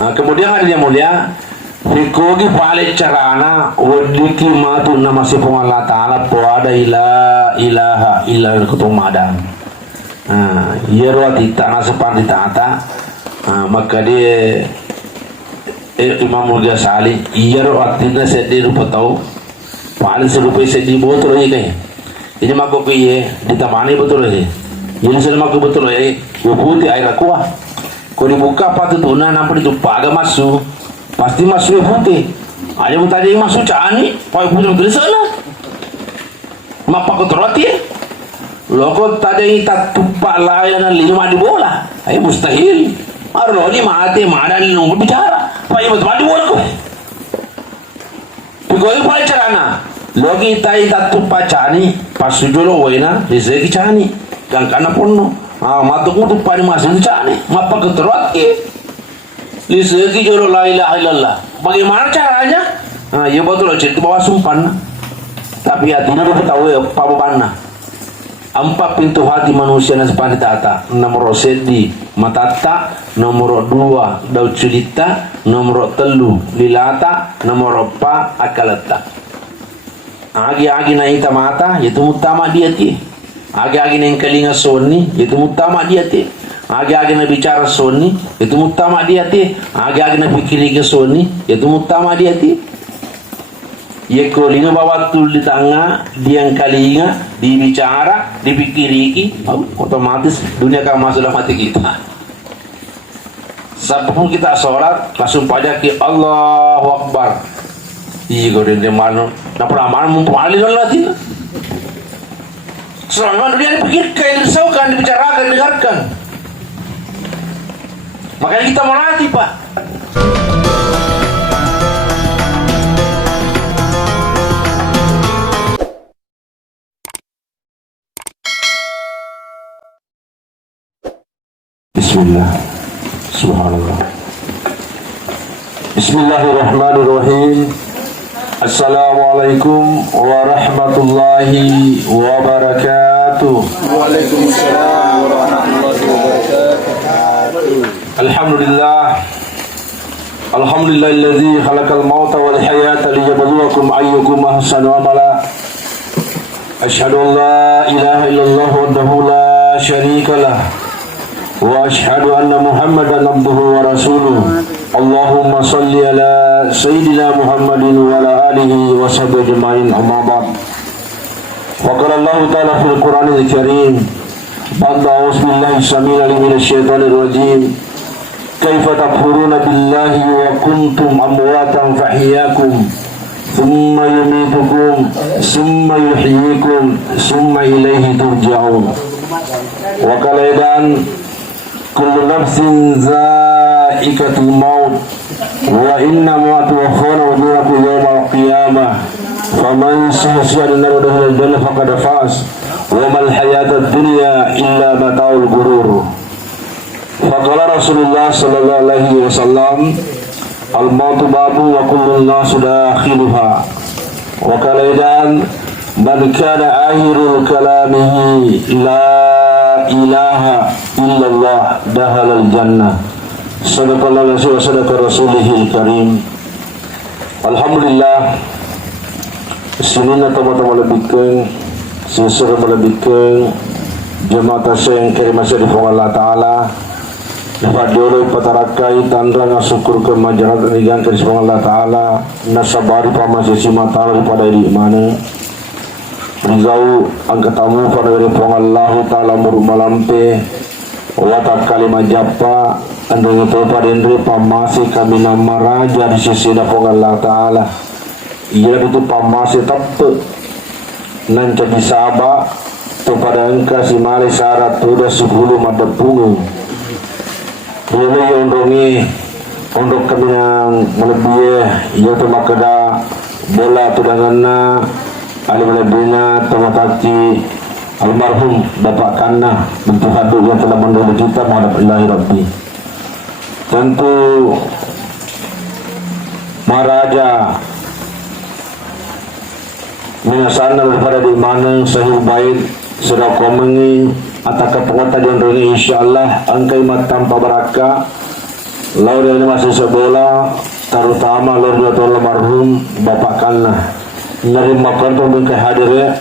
Kemudian ada yang mulia, hikogi paling carana wadiki matu nama sifung Allah Ta'ala puada ilaha illa kutung madang. Yerwa tita nasepan ditata, maka dia Imam Ghazali yerwa tita sedih rupa tahu paling serupa sedih betul ya kayaknya. Ini mako kiye ditamani betul ya. Ini selama aku betul ya, putih air aqua. Kau dibuka patutuna nampak itu paga masuk, pasti masuk putih. Aja tadi masuk cani, pakai putih dari sana. Mapa kau teroti? Loko tadi tak tupak layanan 5 di bola, ayo mustahil. Arlo ni mati mana ni nunggu bicara, pakai betul di bola kau. Pegawai pakai carana, logi tadi tak tupak cani, pas sujolo wena, rezeki cani, gang kana pono. Matuku tu pani masih cani, mapa kau teroti? Rezeki jolo la ilaha illallah. Bagaimana caranya? Ya betul cerita bawa sumpan. Tapi hatinya dia tahu ya pabana. 4 pintu hati manusia yang sepanjang tata. Nomor sedi matata, nomor 2 daud cerita, nomor 3 lilata, nomor 4 akalata. Agi-agi na ita mata, itu utama dia ti. Agi-agi na kalinga soni, itu utama dia ti. Agi-agi na bicara soni, itu utama dia ti. Agi-agi na pikiri ke soni, itu utama dia ti. Yeko linga bawa tul di tengah, dia yang kalinga, dibicara, dipikiriki, otomatis dunia akan masuk dalam hati kita. Sebelum kita sholat, langsung pada ke Allahu Akbar. Iya, kau dengar mana? Nak pernah mana mumpali dalam hati? Selama dunia dipikirkan, dirisaukan, dibicarakan, dengarkan. Makanya kita mau latih, Pak. Bismillah, subhanallah. Bismillahirrahmanirrahim. Assalamualaikum warahmatullahi wabarakatuh. Waalaikumsalam warahmatullahi wabarakatuh. Alhamdulillah. Alhamdulillahilladzi khalaqal mauta wal hayata liyabluwakum ayyukum ahsanu amala. Asyhadu an la ilaha illallah wahdahu la syarika lah. Wa asyhadu anna Muhammadan abduhu wa rasuluh. Allahumma salli ala sayyidina Muhammadin wa ala alihi wa sahbihi ajma'in, amma ba'd. Wa qala Allah ta'ala fil Qur'anil Karim, ba'da a'udzu billahi samil alim minasy syaithanir rajim. Kaifa takfuruna billahi wa kuntum amwatan fahyakum thumma yumitukum thumma yuhyikum thumma ilaihi turja'un. Wa qala aidan kullu nafsin za'iqatul maut wa innama tuwaffawna ujurakum yawmal qiyamah faman zuhziha 'anil nar wa dakhala al-jannah faqad faz wa mal hayatud dunya illa mata'ul ghurur. Faqala Rasulullah sallallahu alaihi wasallam, al-mautu babu wa kullu nas dakhiluha. Wa qala aidan man kana akhirul kalamihi la ilaha illallah dahalal jannah. Sadaqallahu wa sadaqa rasulihil karim. Alhamdulillah, sunina teman-teman lebihkan, sesuai melebihkan jemaah yang kirim masih di Allah Ta'ala. Dapat dioleh patarakai tanda syukur ke majalah dan ke Allah Ta'ala. Nasabari pamasih simatala pada diri mana. Rizau angkat tamu pada dari Allah Ta'ala murumalampe watak kalimah japa andung itu pada indri pamasi kami nama raja di sisi dapong Allah Ta'ala. Ia itu pamasi tepe nanti disaba tu pada engkau si mali syarat tu dah 10 mada pungung. Ini undungi untuk kami yang melebihi ia tu makada bola tu dengan alim lebihnya temakaki almarhum Bapak Kana bentuk hadut yang telah mendahului kita menghadap ilahi Rabbi. Tentu Maharaja minasana daripada di mana sahih baik sudah komengi atau penguatan yang ringi insyaallah angkai mat tanpa barakah Lalu dari masih sebelah terutama lalu dari almarhum Bapak Kana menerima konten mereka hadir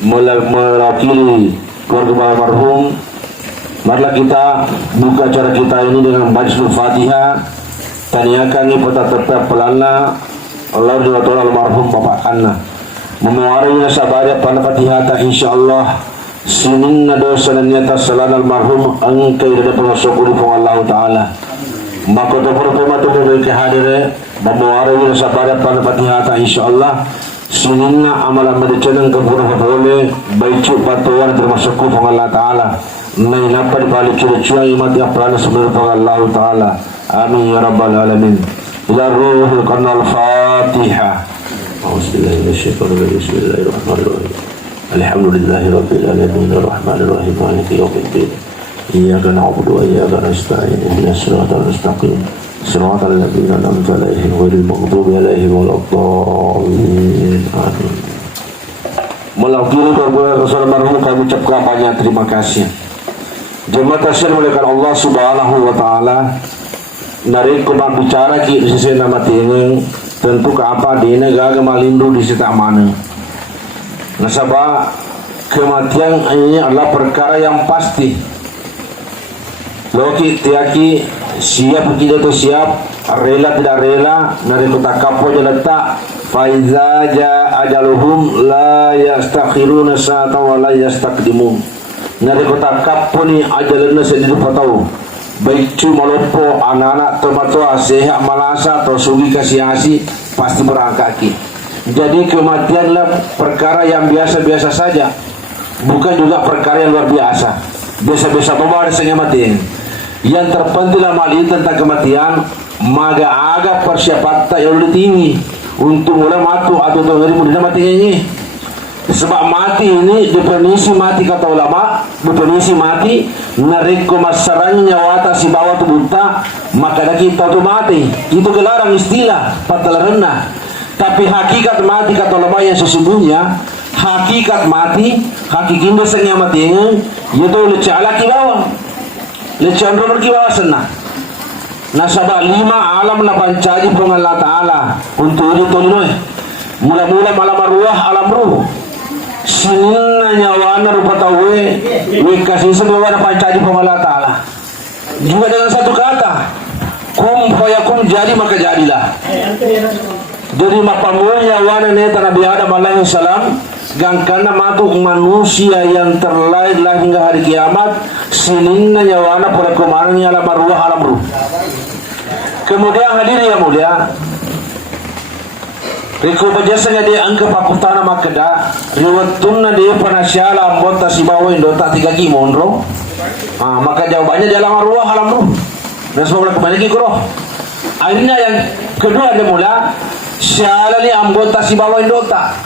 mewakili keluarga almarhum. Marilah kita buka acara kita ini dengan baca Fatihah. Taniakan ini pada tetap pelana Allah dari almarhum Bapak Kana memuarainya sabada pada Fatihah insyaallah sinin dosa dan nyata salan almarhum angkai dari pengasyukuri Allah Ta'ala. Maka terpertama tu mereka hadir memuarainya sabada pada Fatihah insyaallah sinina amalan mencenang kepura boleh baik patuan termasuk Allah Ta'ala. Nai napa di balik cuai mati apalana sebenarnya Allah Ta'ala. Amin ya rabbal alamin. Ila ruhul kanal Fatihah. Bismillahirrahmanirrahim. Alhamdulillahi rabbil alamin arrahmanir rahim maliki yaumiddin. Iyyaka na'budu wa iyyaka nasta'in ihdinas siratal mustaqim. Siratal ladzina an'amta 'alaihim ghairil maghdubi 'alaihim waladdallin. Amin. Mewakili keluarga Rasul almarhum kami ucapkan banyak terima kasih. Jemaah tasir mulakan Allah Subhanahu wa taala dari kumang bicara ki di sisi nama tiang tentu ke apa dina gaga malindu di sisi mana. Nasabah kematian ini adalah perkara yang pasti. Loki tiaki siap kita tu siap, rela tidak rela, dari kota kapo je letak. Faiza ja ajaluhum la yastakhiruna sa'atan wa la yastaqdimun. Dari kota kapo ni ajalna sendiri patau. Baik cuma lopo anak-anak termatua sehat malasa atau sugi kasiasi pasti berangkaki. Jadi kematianlah perkara yang biasa-biasa saja, bukan juga perkara yang luar biasa. Biasa-biasa bawa ada mati. Yang terpenting dalam hal ini tentang kematian, maka agak persiapan yang lebih tinggi untuk mulai matu atau dari mudah mati ini. Sebab mati ini definisi mati kata ulama, definisi mati nariko masaranya nyawata si bawah tu buta maka kita tu mati. Itu kelarang istilah patalarena. Tapi hakikat mati kata ulama yang sesungguhnya, hakikat mati, hakikinda sengnya mati ini yaitu lecala ki bawah. Lecala nomor ki bawah senah. Nasabah 5 alam na pancaji pun Allah Ta'ala untuk itu ini. Mula-mula malam arwah alam ruh. Sinna nyawana rupa tawe kasih semua ada pancaji pun Allah Ta'ala. Juga dengan satu kata, kum fayakun, jadi maka jadilah. Jadi mapamunya wana neta Nabi Adam alaihi salam gangkana matu manusia yang terlahir hingga hari kiamat sininna nyawana pada kemarinnya alam arwah alam ruh. Kemudian hadirin yang mulia, Riku bajasanya dia angka pakutana makeda riwatuna dia panasyala ambota si bawa indota 3 kimondro. Maka jawabannya di alam arwah alam ruh. Dan semoga kembali ke roh. Akhirnya yang kedua dia mula syala ni anggota si bawa indota.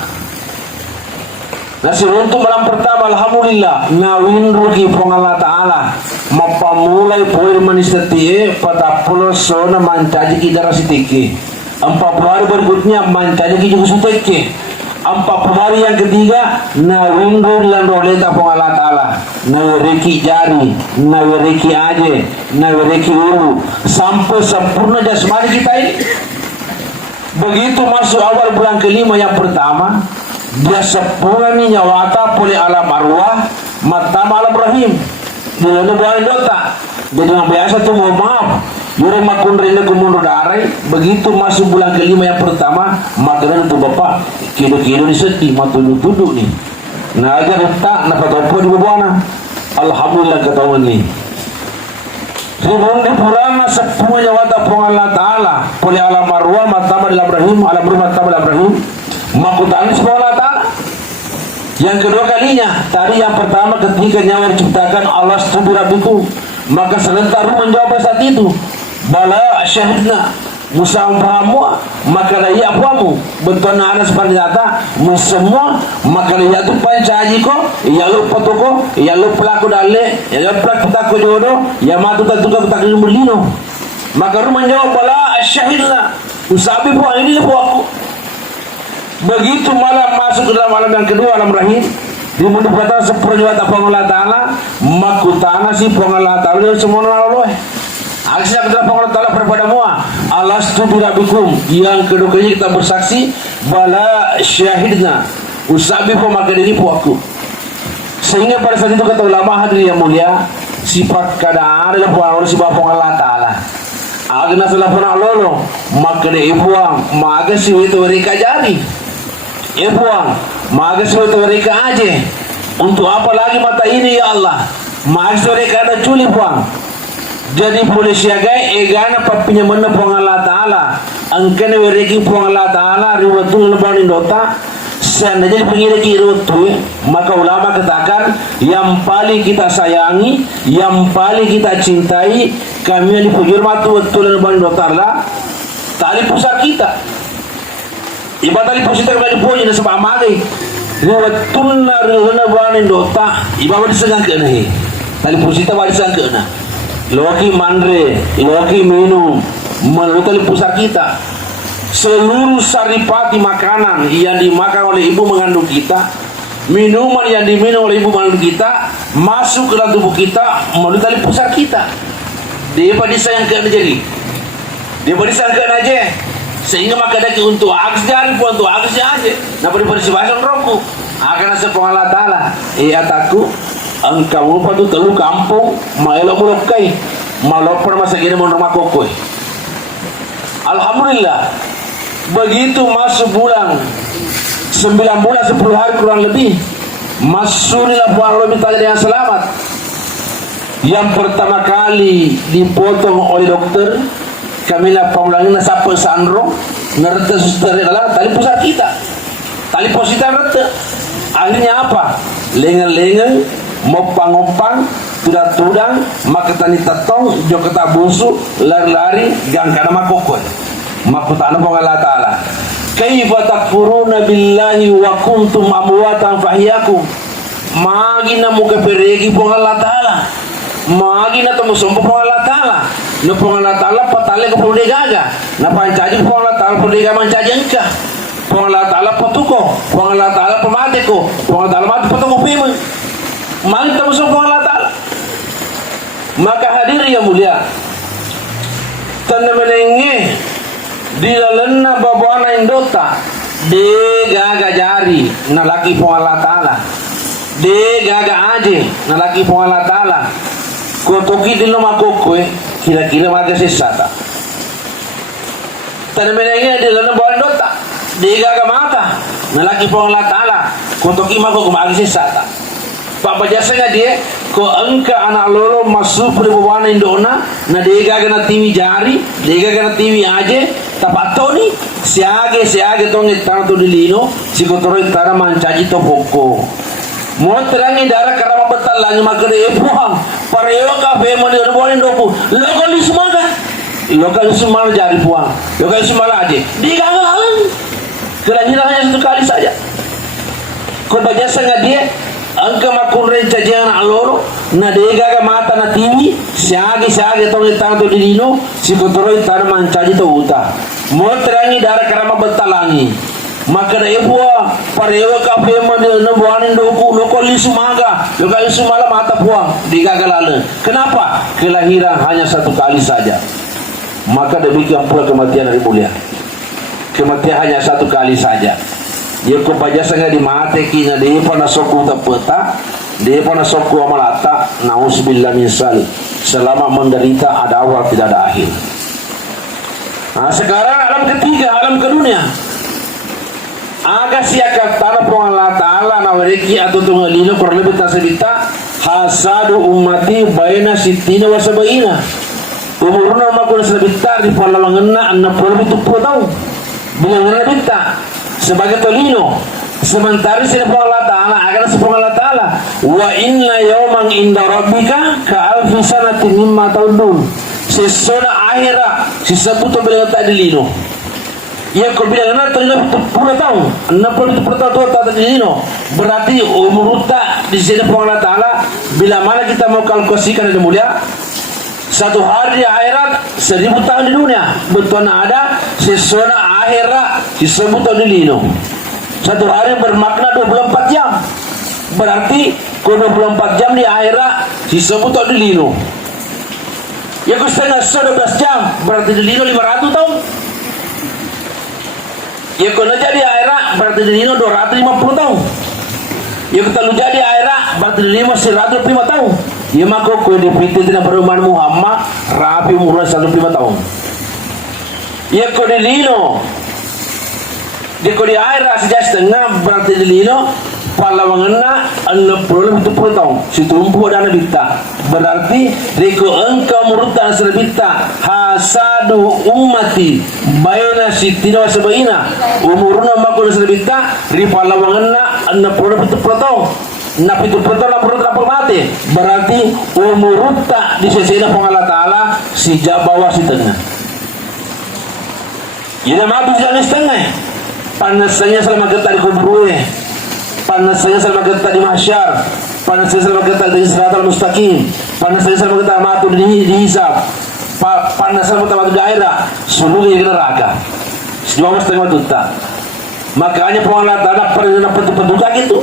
Nasi runtung malam pertama alhamdulillah ngawin rugi pong Allah Ta'ala mapamulai poin manistatie pada pulau sona mancaji kita rasitiki 40 hari berikutnya mancaji kita suteke 40 hari yang ketiga ngawin rugi dan roleta pong Allah Ta'ala nawiriki jari nawiriki aje nawiriki uru sampai sempurna jasmani kita ini. Begitu masuk awal bulan kelima yang pertama dia sepulani nyawata pulih alam arwah matama alam rahim dia buang dota. Jadi yang biasa tuh mau maaf yure makun rina kumundur darai. Begitu masuk bulan kelima yang pertama makanan tuh bapak kido-kido ni sedih matudu-tudu nih nah aja letak napa topo di bawahna. Alhamdulillah ketahuan nih Ribun di purana sepuluh nyawata pung Allah Ta'ala pulih alam arwah matama alam rahim alam ruh matama alam rahim makutan sepuluh Allah Ta'ala. Yang kedua kalinya tadi yang pertama ketika nyawa diciptakan Allah setuju rabbiku maka serentak menjawab saat itu bala syahidna Musa pahamu maka layak pahamu betul na seperti nyata semua maka layak tu pancaji ko ya lu patuko ya lu pelaku dale ya lu pelaku tak jodoh ya matu tak tukar tak lumulino maka rumah jawab bala syahidna usabi po ini po aku. Begitu malam masuk ke dalam alam yang kedua alam rahim dimudah kata seperjuat Allah Ta'ala makutana si Allah Ta'ala semua Allah Aksya kepada Allah Ta'ala berpadamu, alastu birabikum. Yang kedua-duanya kita bersaksi, bala syahidna, usabihu maka diriku aku. Sehingga pada saat itu kata ulama hadirin yang mulia, sifat keadaan adalah puang si bapong Allah Ta'ala. Agna salah pernah lolo, maka dia ibuang, maka si itu mereka jadi. Ibuang, maka si itu mereka aja. Untuk apa lagi mata ini ya Allah? Maka si mereka ada culi puang. Jadi boleh siagai egana papinya mana puang Allah Ta'ala. Angkana mereka puang Allah Ta'ala, riwatul lebanin dota. Seandainya pengilaki rutu, maka ulama katakan yang paling kita sayangi, yang paling kita cintai, kami yang dipujur matu betul dan banding dotarlah tali pusat kita. Ibarat tali pusat kita dipujur dan sebab mari. Betul na banding dotar, ibarat disengah ke nahi. Tali pusat kita balik disengah ke nah. Loki mandre, loki minum, melalui tali pusat kita. Seluruh saripati makanan yang dimakan oleh ibu mengandung kita, minuman yang diminum oleh ibu mengandung kita, masuk ke dalam tubuh kita melalui tali pusat kita. Dia pada disayangkan jadi, dia pada disayangkan aja, sehingga maka daki untuk aksjar pun untuk aksjar aja. Napa daripada si bahasa roku akan asa Allah Ta'ala. Ataku engkau lupa tu telu kampung maelo mulokai malopar masa gini mon rumah kokoi. Alhamdulillah. Begitu masuk bulan 9 bulan 10 hari kurang lebih, masuklah puang lebih tadi dengan selamat. Yang pertama kali dipotong oleh dokter, kami lah pemulangin siapa sandro ngerti suster adalah tali pusat kita, tali positif ngerti. Akhirnya apa? Lengan-lengan mopang-mopang tudang-tudang maka tani tatong joketa busuk lari-lari gang kana makokoi. Makutana pong Allah Ta'ala, kaifa takfuruna billahi wa kuntum amwatan fahyakum. Magina mo kaperegi pong Allah Ta'ala, magina tamo sompo pong Allah Ta'ala. No pong Allah Ta'ala patale ko pong gaga, na pancaji pong Allah Ta'ala pong gaga mancaji engka. Pong Allah Ta'ala patuko, pong Allah Ta'ala pamate ko, pong Allah Ta'ala mati patungko pimo. Magina tamo sompo pong Allah Ta'ala. Maka hadiri yang mulia, tanda menenge di dalamnya babana indota de gaga jari na laki pong Allah Ta'ala, de gaga aje na laki pong Allah Ta'ala. Kotoki di loma kokoi kira-kira maga sesata tanamenenge di dalamnya babana indota de gaga mata na laki pong Allah Ta'ala. Kotoki mako kumaga sesata. Pak bajasanya dia ko engka anak lolo masuk di babana indona na de gaga na tiwi jari, de gaga na tiwi aje tapato ni siage tong tanto dilino si kotoro tara mancaji to poko mo terangi dara karama betal langi magere puang pareo ka fe mo ni boleh dopu lokal semua jari puang lokal semua aja digangalan kerana hanya satu kali saja kau baca sangat dia angka makun renca jangan aloro na dega ga mata na tinggi siage tong tanto dilino si kotoro tara mancaji to uta mo terangi dara karama betalangi maka da ebua parewa ka pema de na buanin doku lokali sumaga lokali sumala mata puang digagalan. Kenapa? Kelahiran hanya satu kali saja. Maka demikian pula kematian dari mulia, kematian hanya satu kali saja. Dia ko pajasanga di mate kina de pana soku tapeta de pana soku amalata nauzubillah min sal. Selama menderita ada awal tidak ada akhir. Nah, sekarang alam ketiga, alam kedunia. Aga siaka tanah pong Allah Ta'ala na wariki atau tungalino kurang lebih tasabita hasadu ummati baina sittina wa sabaina. Umurna makuna sabita di palalanganna anna kurang lebih 70 tahun. Bilang nabita sebagai tolino. Sementara sini pong Allah Ta'ala agar sepong Allah Ta'ala wa inna yawman inda rabbika ka alfi sanatin mimma ta'udun. Sesona akhirah sisebut bilang tak dilino. Yang kau bilang na terima 10 tahun 60 tahun tak dilino. Berarti umur tak di sini pun Allah Ta'ala bila mana kita mau kalkulasikan yang mulia, satu hari di akhirat 1000 tahun di dunia. Betul ada sesona akhirat disebut dilino. Satu hari bermakna 24 jam. Berarti 24 jam di akhirat disebut dilino. Ya kau setengah 12 jam, berarti di lino 500 tahun. Ya kau jadi aira, berarti di lino 250 tahun. Ya kau lu jadi aira, berarti di lino 105 tahun. Ya maka kau dipilih dengan perumahan Muhammad, rapi umurnya 105 tahun. Ya kau di lino, dia kau di aira sejak setengah, berarti di lino Palawanganna 60 tahun. Situmpu dana bitta. Berarti riko engkau murta serbita hasadu ummati bayna sitina wa sabaina umurna makul serbita ri palawanganna 60 tahun. Napi itu tahun lapor mati. Berarti umurta di sesina Allah Taala si bawah si tengah. Ina mabuk jangan setengah. Panasnya selama getah di kubur panasnya selama getah di mahsyar, panasnya selama getah di siratal mustaqim, panasnya selama getah matu dihisab, panasnya selama getah di daerah seluruhnya di neraka. 2,5 juta. Makanya pengalat anak pernah petunjuk itu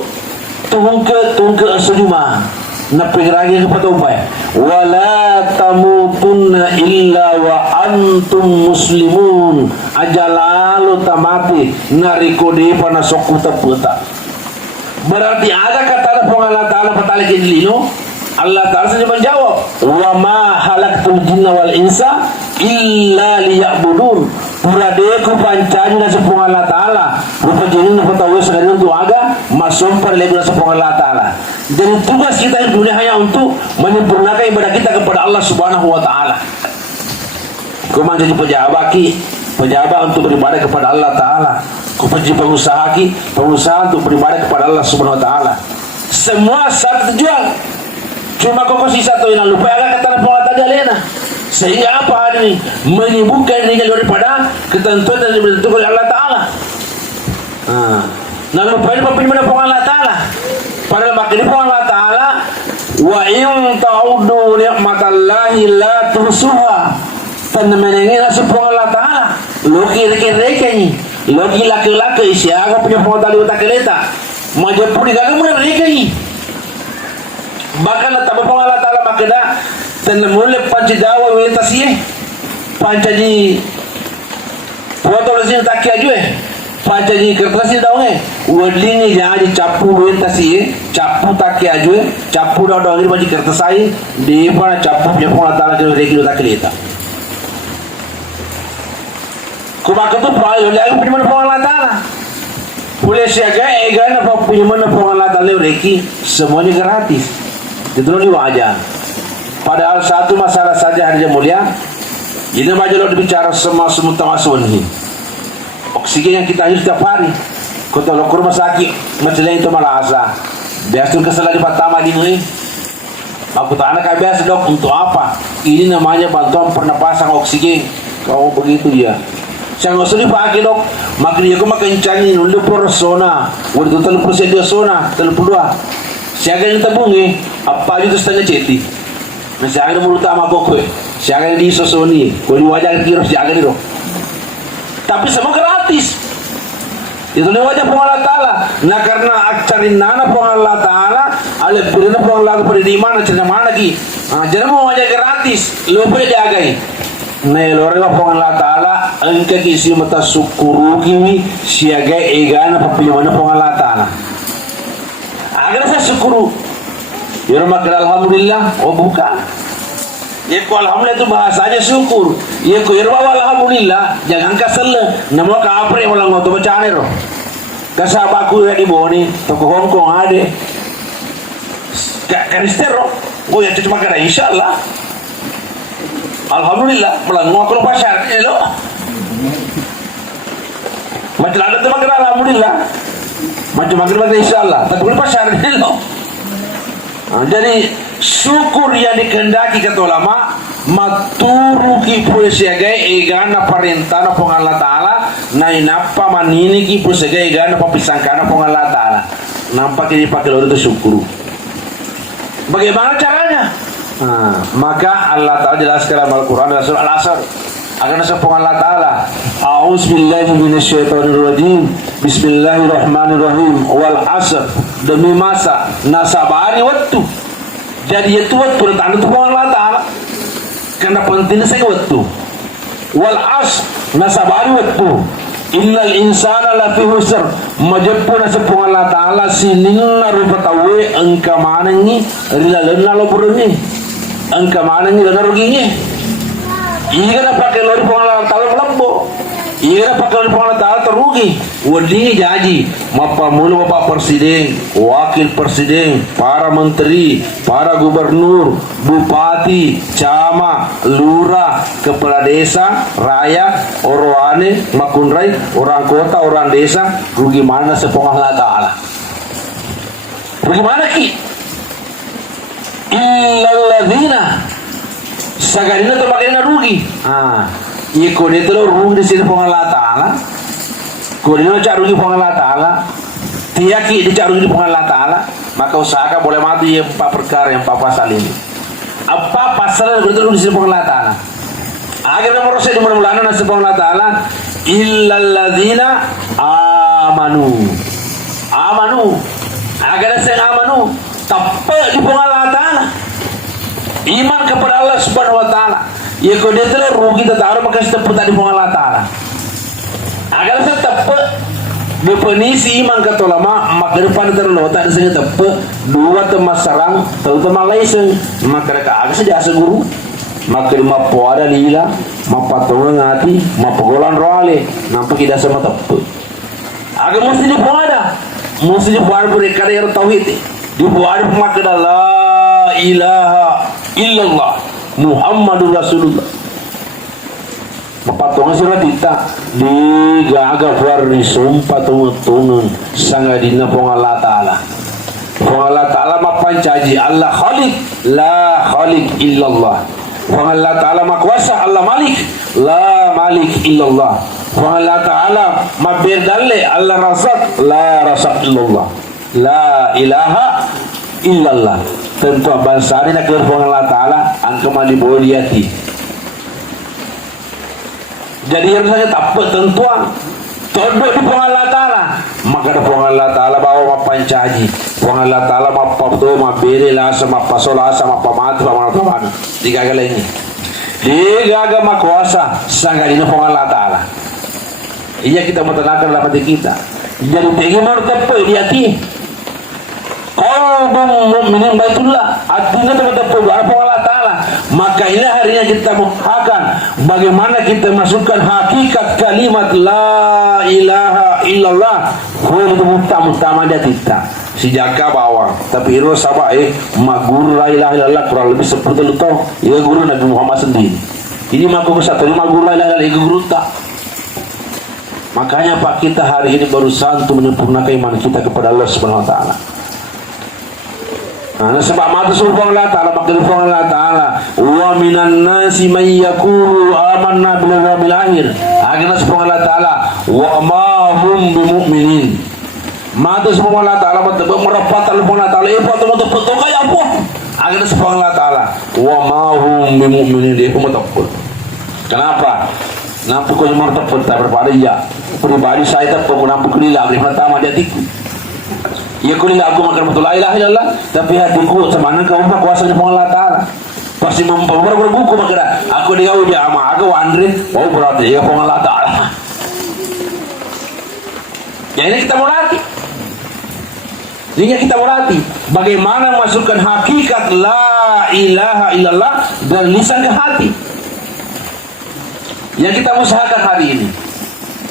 tungke sejumah na pengragi ke patupay wala tamutunna illa wa antum muslimun ajalalu tamati narikodi panasok puta. Berarti ada kata Allah Ta'ala patalik inlino Allah Ta'ala saja menjawab wa ma halaktul jinna wal insa illa liya'budun puradeku pancani na sepung Allah Ta'ala rupa jinin na patawa sa ganun tuaga masumpar lego na sepung Allah Ta'ala. Dan tugas kita di dunia hanya untuk menyempurnakan ibadah kita kepada Allah Subhanahu wa Ta'ala. Kau menjadi pejabat untuk beribadah kepada Allah Ta'ala. Kau menjadi pengusaha untuk beribadah kepada Allah Subhanahu wa Ta'ala. Semua satu tujuan. Cuma kau sisa satu yang lupa akan kata Allah tadi alena. Sehingga apa hari ini menyibukkan dirinya daripada ketentuan yang ditentukan oleh Allah Ta'ala. Nah lupa ini pembina Allah Ta'ala. Padahal makanya Allah Ta'ala wa in ta'udu ni'matallahi la tuhsuha. Penmenengin sepung Allah Ta'ala. Loki reke-reke loki laki-laki siapa punya pengetahuan tali utak keleta. Majapur digagal mana reke ni. Bahkan tak berpengalaman Allah Ta'ala makanya dan mulai panjidawa wentasi pancaji foto lesini taki aja pancaji kertas ni daun wadlini jangan capu wentasi capu taki aja capu daun ini panci kertas ai di mana capu punya Allah Ta'ala kalau reki utak keleta. Kumakan tu paling lagi punya mana Allah Ta'ala. Boleh siaga egan apa punya mana Allah Ta'ala reki semuanya gratis. Itu di wajah. Padahal satu masalah saja hari yang mulia. Ini majalah berbicara semua ini. Oksigen yang kita hirup setiap hari. Kau tahu ke rumah sakit macam itu malah asa. Biasa kesalahan di pertama di ini. Aku tanya kau biasa dok untuk apa? Ini namanya bantuan pernapasan oksigen. Kau begitu dia. Saya nggak usah dipakai dok. Makanya aku makan cani dulu persona. Waktu itu 30% dia sona 32. Siaga yang tabung apa itu setengah ceti. Nah siaga mulut sama kok siaga di sosoni. Kau di wajah kira siaga itu. Tapi semua gratis. Itu ni wajah Allah Ta'ala. Nah karena cari nana Allah Ta'ala, ada berikan Allah kepada di mana cari mana lagi. Jangan mau wajah gratis. Lupa jagai. Nah loreng Allah Ta'ala engkau kisi mata syukuru kini siaga egana papilmana Allah Ta'ala. Agar saya syukuru. Ya Rabbal alhamdulillah. Oh bukan. Ya ku alhamdulillah itu bahasanya syukur. Ya ku irwa alhamdulillah. Jangan kasal. Namo ka apre wala ngoto bacane ro. Kasabaku ya di boni. Toko Hongkong ade. Karistero. Oh ya cuma kira insyaallah. Alhamdulillah. Belang ngokol pasar lo. Macam ada tu kira alhamdulillah. Macam insyaallah. Tak boleh pasar lo. Jadi syukur yang dikehendaki kata ulama maturu ki pusiagai egana parentana pong Allah Ta'ala na inapa manini ki pusiagai egana papisangkana pong Allah Ta'ala. Nampak ini pakai lor itu syukur. Bagaimana caranya? Maka Allah Ta'ala jelaskan dalam Al-Quran dalam surah Al-Asr akan sepung Allah Ta'ala a'udzubillahi minasyaitonirrajim bismillahirrahmanirrahim wal asr demi masa nasabari waktu jadi itu waktu tanda tu Allah Ta'ala karena pentingnya saya waktu wal as nasabari waktu innal insana lafi husr majapuna sepung Allah Ta'ala sininna rupatawe angka manangi rilalena lo burungi angka manangi lana ruginya iya na pakai lori pung Allah Ta'ala melambo iya na pakai lori pung Allah Ta'ala terugi wadini jaji mapa mulu bapak presiden wakil presiden para menteri para gubernur bupati camat lurah kepala desa rakyat orwane makunrai orang kota orang desa rugi mana sepong Allah Ta'ala rugi mana ki illalladzina sagarina to makanya rugi iya kode itu lo rugi di sini pong Allah Ta'ala kode lo cak rugi pong Allah Ta'ala tiaki di cak rugi pong Allah Ta'ala maka usahakan boleh mati yang 4 perkara yang 4 pasal ini apa pasal yang betul di sini pong Allah Ta'ala agar nomor saya di mana-mana nasi pong Allah Ta'ala illalladzina amanu agar saya amanu tepat di pong Allah Ta'ala iman kepada Allah Subhanahu Wa Ta'ala ya kau dia telah rugi tetapi maka tepat di pong Allah Ta'ala agar saya tepat definisi iman kata ulama maka depan terlalu tak ada saja tepat dua temas sarang terutama lain maka agak saja guru maka mapo ada lila mapatungan hati mapogolan roale nampak tidak sama tepat agak mesti dibuat mesti dibuat mereka yang tauhid dibuat maka la ilaha illallah Muhammadur Rasulullah mapatungan sila tita di gaga warni sumpah tungun sangadina pong Allah Ta'ala pong Allah Ta'ala mapancaji Allah khaliq la khaliq illallah pong Allah Ta'ala makuasa Allah malik la malik illallah pong Allah Ta'ala mabirdalle Allah rasak la rasak illallah la ilaha illallah tentu bansari nak pong Allah Ta'ala angka mali boliyati jadi yang saya tak tentuan todok di pong Allah Ta'ala maka ada pong Allah Ta'ala bawa mapancaji pong Allah Ta'ala mapapto mabere lasa mapasola sama pamati pamana digagal ini digagal makuasa sanggalina pong Allah Ta'ala iya kita metenangkan dalam hati kita jadi bagaimana tepat di hati qalbun mu'minin baitullah artinya tepat-tepat doa pong Allah Ta'ala maka ini harinya kita muhakan bagaimana kita masukkan hakikat kalimat la ilaha illallah itu utama dia kita si jaka bawang tapi itu sabah maguru la ilaha illallah kurang lebih seperti itu toh itu guru Nabi Muhammad sendiri ini maku satu maguru la ilaha illallah itu guru tak makanya Pak kita hari ini berusaha untuk menyempurnakan iman kita kepada Allah Subhanahu Wa Ta'ala. Nah, sebab mata suruh Allah Ta'ala makin Allah Ta'ala wa minan nasi man yaqulu amanna billahi bil akhir akhirnya sebab Allah Ta'ala wa ma hum bimu'minin mata sebab Allah Ta'ala merapat Allah Ta'ala ibu atau betul kaya apa akhirnya sebab Allah Ta'ala wa ma hum bimu'minin dia pun betul kenapa nampu kau cuma betul tak berpada ya pribadi saya tak nampu kelila beri pertama dia tiku ya kuning aku makan betul la ilaha illallah tapi hatiku semana kau apa kuasanya Allah Ta'ala pasti membawa buku maka aku dia udah ama aku Andre oh berarti ya Allah Ta'ala ya ini kita melatih kita melatih bagaimana masukkan hakikat la ilaha illallah dari lisan ke hati yang kita usahakan hari ini.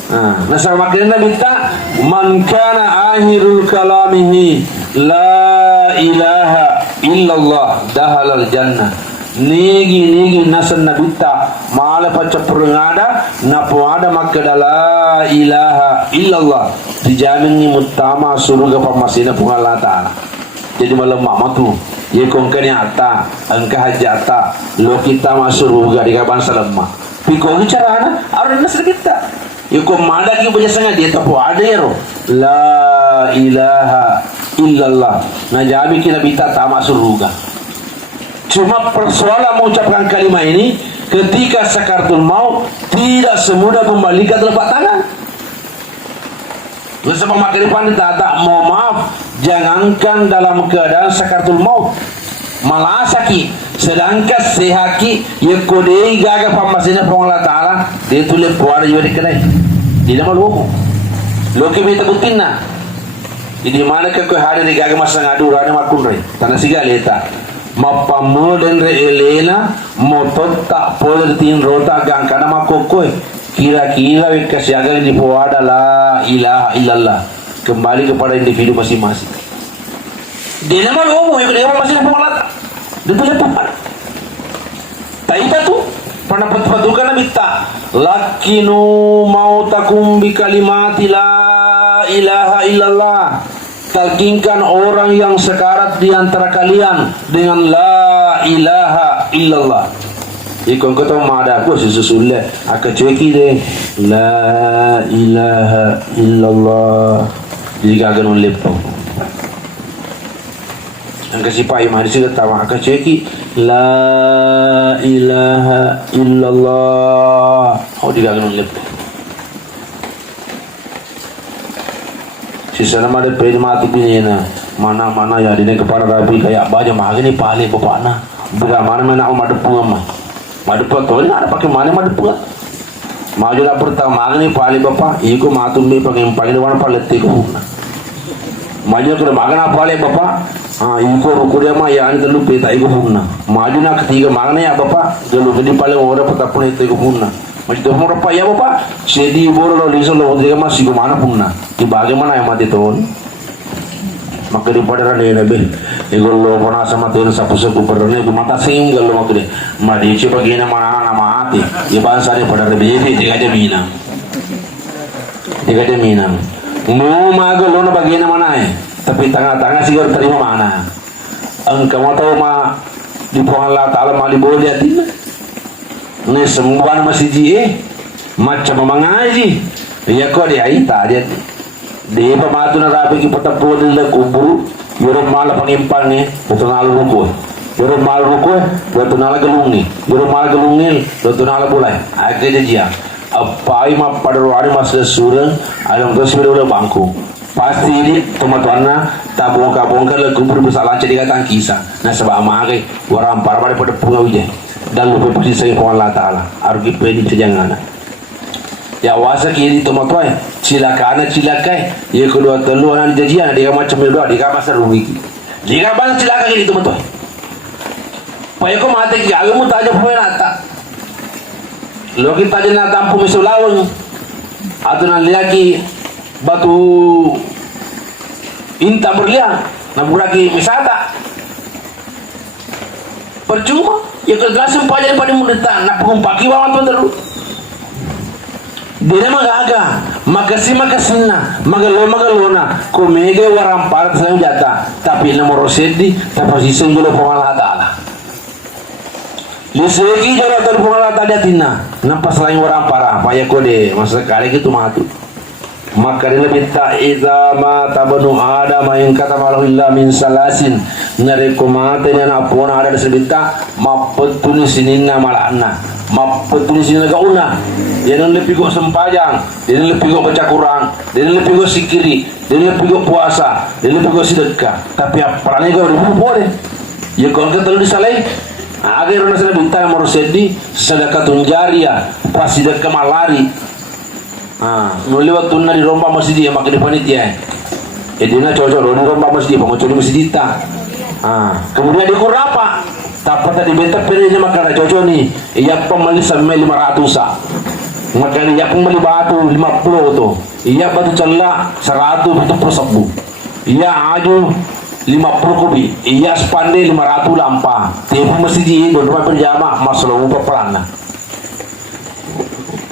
Nah, sama maknanya minta man kana akhirul kalamihi la ilaha illallah dahalal jannah nigi nasan nabita mala paca perengada napo ada maka la ilaha illallah dijamin ni mutama surga pamasina pun Allah Ta'ala jadi malam mamatu ye kongkani ata angka hajata lo kita masuk surga di kaban salamma piko bicara ada nasr kita yuko mada ki punya sangat dia tapu ada ya ro la ilaha illallah najabi kita bita tamak surga cuma persoalan mengucapkan kalimat ini ketika sakaratul maut tidak semudah membalikan telapak tangan bersama makin depan tak mohon maaf jangankan dalam keadaan sakaratul maut malasaki sedangkan sehaki ya kodei gaga pamasina Allah Taala dia tulis puara juga dikenai di nama lu loki beta butinna ini mana ke hari ni gaga masa ngadu rana makun re tanah siga leta mapamul dan re elena motot tak poler tin rota gang kana makokoi kira-kira kesiaga di puara la ilaha illallah kembali kepada individu masing-masing. Dia nama lu yang dia masih pengolat. Dia tu lepas. Taita tu pernah patukan minta lakinu mautakum bi kalimati la ilaha illallah. Talkinkan orang yang sekarat di antara kalian dengan la ilaha illallah. Ikon kata mada aku sesusulah aku cueki deh la ilaha illallah jika akan lepas. Ang kasipa yung mahal sila tawa ka cheki la ilaha illallah di ganun lip si sana mada pwede mati pinina mana ya dine kepada rabi kayak baja mahagini pali bapak na bukan mana aku madepungan madepungan tuh ini ada pakai mana madepungan maju na pertama mahagini pali bapak iko matumbi pakai pali warna palette ko maju ke magan apa le bapak info rukuria mah ya ani telu peta iko hunna maju na ketiga mana ya bapak dulu gede paling ora petapun itu iko hunna maju doh apa ya bapak sedi boro lo liso lo diga masih mana punna di bagaimana yang mati ton maka di pada rane nabe iko lo pernah sama tuh sapu-sapu pernah di mata singgah lo makde madi coba gina mana mati di bahasa dia pada lebih tiga jam minang mau mago lo na bagian mana tapi tengah-tengah sih harus terima mana engkau mau tahu mah di Allah Taala mali boleh liatin nih semua masih ji macam mengaji ya kok dia ita dia pematu na rapi ki patapu nila kuburu yoro mala pangimpang betul nala ruko yoro mala ruko betul nala gelungi yoro mala gelungil betul nala bulai akhirnya dia apa ima pada ruang masuk surang alam terus berdua bangku pasti ini teman-temannya tak bongkar le kubur bersalah jadi kata kisah nah sebab amagai orang parah pada pengawija dan lupa pasti saya Allah Taala argi pedi jangan ya wasa kiri teman-teman silakan ya kedua teluan jajian dia macam itu dia masa rugi dia bang silakan kiri teman-teman payah kau mati jaga mu tak ada poin ata lo kita jena tampu misulawang atau nanti lagi batu inta berlian naburaki misata percuma ya kegelasan pajan pada mudeta nak pengumpaki banget betul dia magaga makasina magalona komege warang parat saya jata tapi nomor sedi tapi sisi jual pengalah Taala liseki jara terpengalah tadi tina nampas lain orang parah payah kode masa kali gitu matu maka dia lebih tak iza ma tabanu ada main kata malahu illa min salasin narekomate na apona ada sebita mapetuni sinina malana mapetuni sinina gauna dia lebih go sempajang dia lebih go baca Quran dia lebih go sikiri dia lebih go puasa dia lebih go sedekah tapi apalagi go boleh ya kalau kita lu disalai agar orang sana bintang morosedi sedekatun jariyah pas sedekah malari nuli waktu na di rompa masjid yang makin panitia edina cocok di rompa masjid pengocok di masjid ta kemudian dikur apa tapi tadi bentak perinya makan cocok nih iya pembeli sampai 500 maka iya pembeli batu 50 tuh iya batu celah 100 itu persebu iya aju 50 kubi iya spandai 500 lampa tiap masjid itu rumah berjamaah masalah upah pelana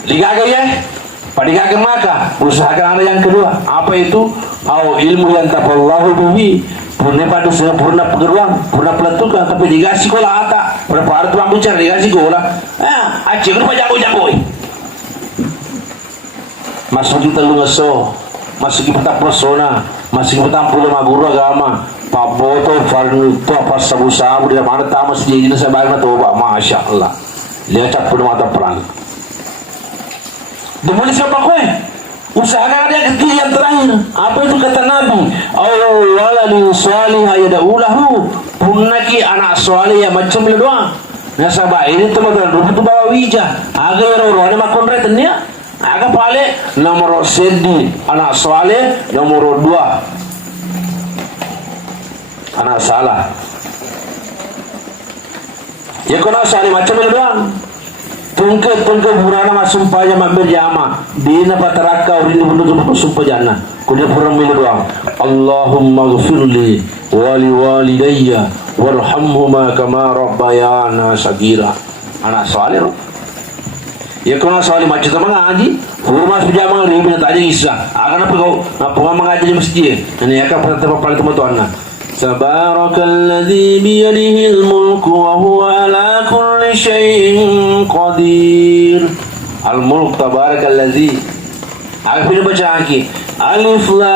liga ya Padahal maka usahakan ada yang kedua apa itu ilmu yang tafallahu bihi purna pada sempurna pegeruan purna peletukan tapi dikasih kola ata berapa hari tuang bicara dikasih kola aceh itu jago-jago masuk kita lu ngeso masuk kita persona masuk kita puluh maguru agama pak boto farnuto apa sabu-sabu dia mana tamas dia ini saya bayar toba masya Allah lihat cap penuh mata perang Demoni siapa kue? Usahakan ada yang terakhir. Apa itu kata Nabi? Waladin salih yad'ulahu punna ki anak soleh ya macam le doang. Nasaba ini teman-teman rubutu bawa wija. Aga yang orang makon retenya. Aga pale nomor sedi anak soleh nomor 2 anak salah. Ya kena soleh macam le doang. Tungke burana masumpahnya mampir jama. Dina pataraka urini bunuh sumpah jana. Kuda purang milu doang. Allahumma ghfirli wali walidayya warhamhuma kama rabbayana sagira. Anak soalnya loh. Ya kena soalnya macam tu mengaji. Hurma sudah mengaji punya tanya isah. Akan apa kau? Apa mengaji di masjid? Ini akan pernah terpaling teman-teman. Tabarakalladzi biyadihil mulku wa huwa ala kulli syai'in qadir. Al-mulk tabarakalladzi. Aku pilih baca lagi. Alif Lam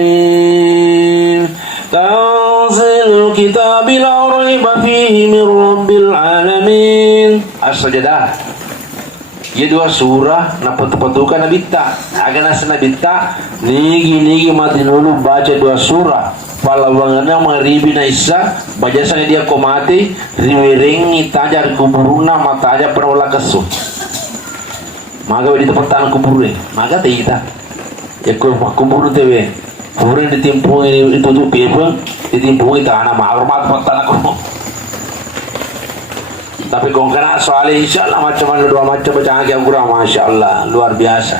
Mim. Tanzilul kitabil la raiba fihi min rabbil alamin. As-Sajdah. Ya dua surah na patu-patukan na bitta. Aga nasa na bitta nigi mati nulu baca dua surah. Palawangana mangribi na isa baca sa dia komati riwirengi tajar kuburuna mataja perawala kesu. Maga di tempat tanah kubur maga tita. Ya kubur tewe. Kuburin ditimpung ini itu tuh pepeng ditimpung tanah mahormat tanah kuno. Tapi kau kena soalnya insyaAllah macam-macam dua macam baca yang kurang Masya Allah luar biasa.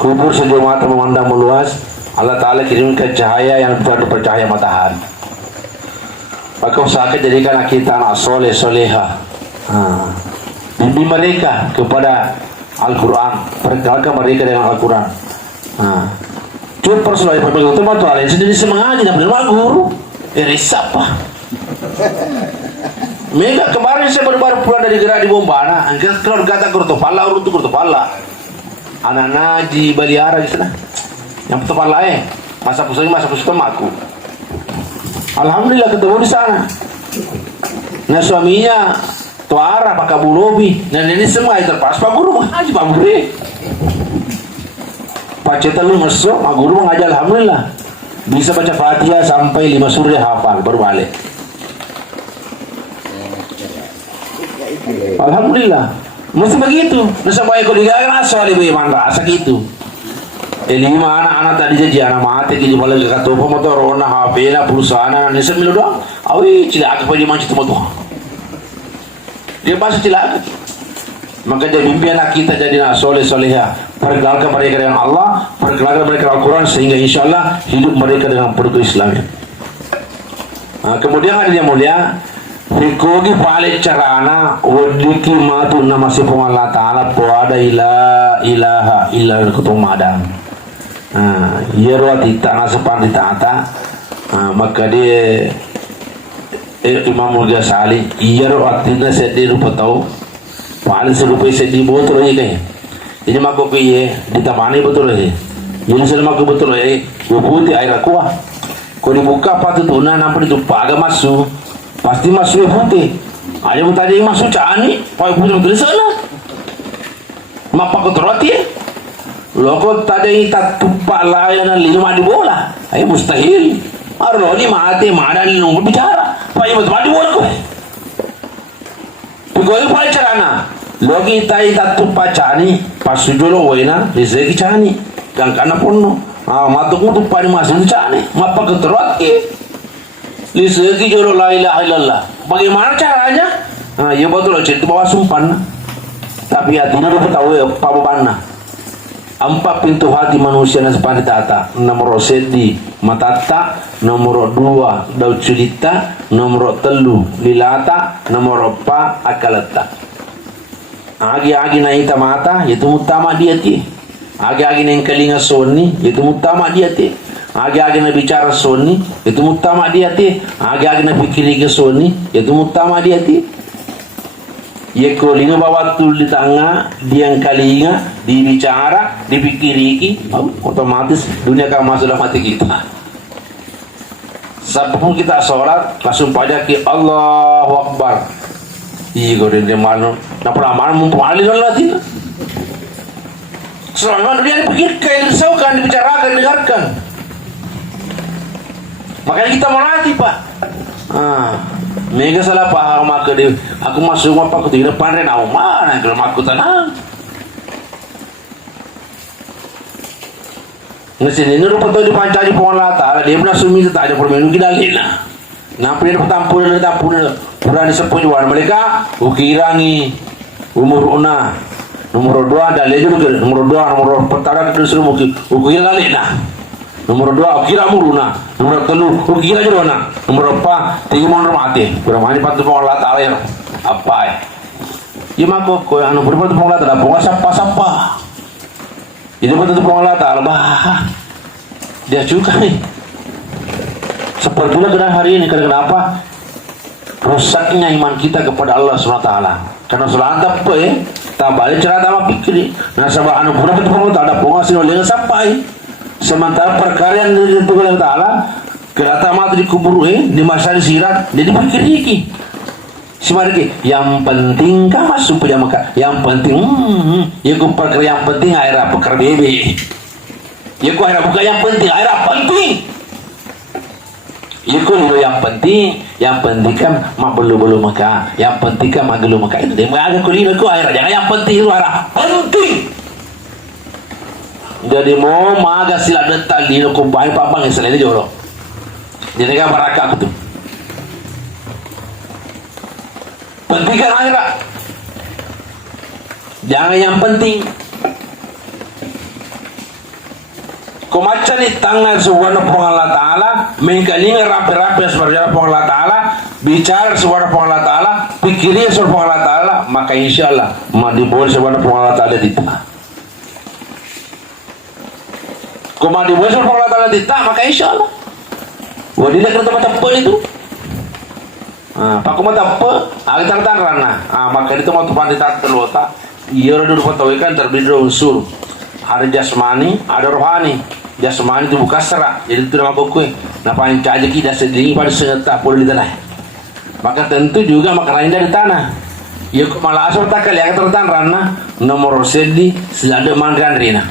Kubur sejauh mata memandang meluas. Allah Ta'ala kirimkan cahaya yang bukan bercahaya matahari. Maka usahakan jadikan kita anak soleh soleha. Bimbing mereka kepada Al-Quran. Perkenalkan mereka dengan Al-Quran. Cuma persoalan pemegang teman-teman lain sendiri semangat tidak benar guru. Risap pak. Mega kemarin saya baru pulang dari gerak di Bombana. Angkat keluar kata kurtopala urut kurtopala. Anak-anak di Baliara di sana. Yang kurtopala masa pusing aku. Alhamdulillah ketemu di sana. Nah suaminya Tuara Pak Kabulobi dan ini semua itu pas Pak Guru mengaji Pak Guru. Pak Ceta lu ngesok Pak Guru mengajar alhamdulillah. Bisa baca Fatihah sampai 5 surah hafal baru balik. Alhamdulillah. Mesti begitu. Nasa baik kau digagal asal ibu iman rasa gitu. Lima anak-anak tadi jadi anak mati di malam dekat toko motor rona HP na perusahaan ni semilu doang. Awi cilak apa dia macam tu. Dia pasti cilak. Maka jadi mimpi anak kita jadi nak soleh soleha. Perkenalkan mereka dengan Allah, perkenalkan mereka Al-Quran sehingga insyaAllah hidup mereka dengan penuh Islam. Kemudian ada yang mulia. Fikogi pale carana wadiki matu nama sifat Allah Ta'ala puada ilaha illa kutung madang. Yerwa tita nasepan ditata maka dia Imam Ghazali yerwa tina sedih rupa tahu paling serupai sedih betul lagi kayaknya. Ini maka piye ditamani betul lagi. Jadi selama aku betul lagi putih air aqua. Kau dibuka patut tuna nampak itu paga masuk. Pasti masuk putih. Ada yang tadi masuk cani, pakai putih betul sana. Mapa kau teroti? Loko tadi tak tupak layanan 5 di bola. Ayo mustahil. Arlo ni mati mana ni nunggu bicara. Pakai betul di bola kau. Pegawai pakai carana. Logi tadi tak tupak cani, pas sujolo wena rezeki cani. Gang kana pono. Matuk tupak ni masuk cani. Mapa kau teroti? Liseki joro la ilaha illallah. Bagaimana caranya? Ya betul loh, itu bawa sumpan. Tapi hatinya dia tahu ya, apa bebannya. 4 pintu hati manusia yang sepati tata. Nomor sedi matata, nomor 2 daud cerita, nomor 3 lilata, nomor 4 akalata. Agi-agi na ita mata, itu mutama dia ti. Agi-agi na kalinga soni, itu mutama dia ti. Agi-agi na bicara soni, itu mutama dia ti. Agi-agi na pikiri ke soni, itu mutama dia ti. Yeko lima waktu di tengah, dia yang kalinga, dibicara, dipikiri, otomatis dunia akan masuk dalam hati kita. Sebelum kita sholat, langsung pada ke Allahu Akbar. Iya, kau dia mana? Nak pernah mana mempunyai dalam hati? Selama dia dipikirkan, disaukan, dibicarakan, dengarkan. Makanya kita mau latih Pak. Mega salah paham maka dia aku masuk apa aku tidak pandai nak mana kalau aku tenang. Nasi ini rupa tu di pancari pengolah tak dia pernah sumi tak ada permainan kita lina. Nampak dia tampunan purani sepujuan mereka ukirangi umur una nomor 2 ada lejo nomor 2 nomor pertama kita suruh ukira lina. Nomor 2 ukira muruna nomor 3 ukira jorona nomor 4 tiga nomor mati kurang mani patu pengolah tak air apa ya mako ko anu berapa pengolah tak ada sapa ini patu pengolah tak bah dia juga nih sepertinya kena hari ini kenapa rusaknya iman kita kepada Allah SWT karena selalu apa tak balik cerita apa pikir nasabah anu berapa pengolah tak ada pengolah oleh sampai sementara perkara yang ditentukan oleh Ta'ala kerata mati dikubur di masa sirat jadi pikir iki sebenarnya yang penting kan masuk pada maka yang penting ya ku perkara yang penting air apa perkara bebe ya ku air bukan yang penting air apa penting ya ku yang penting kan mak belum maka yang penting kan mak belum maka itu dia ada kulina ku air jangan yang penting itu air penting. Jadi mau maga sila detal di ko baik papang selain joro. Jadi kan baraka aku tuh. Penting kan akhirat. Jangan yang penting. Kau macam ni tangan suara Allah Ta'ala mengkalinga rapi-rapi suara Allah Ta'ala bicara suara Allah Ta'ala pikirin suara Allah Ta'ala maka insyaAllah madibol suara Allah Ta'ala di tanah. Kau mandi besok Allah Ta'ala ditah maka insya Allah wadilah kena tempat apa itu paku mata apa kita kata rana maka itu mau tempat ditah terlota iya dulu patawikan terdiri dari unsur ada jasmani ada rohani jasmani itu bukan serak jadi itu nama kue napa yang caja kita sedih pada setak boleh di tanah maka tentu juga maka lain dari tanah ya malah asal tak kali yang tertan rana nomor sedih selada mandran rina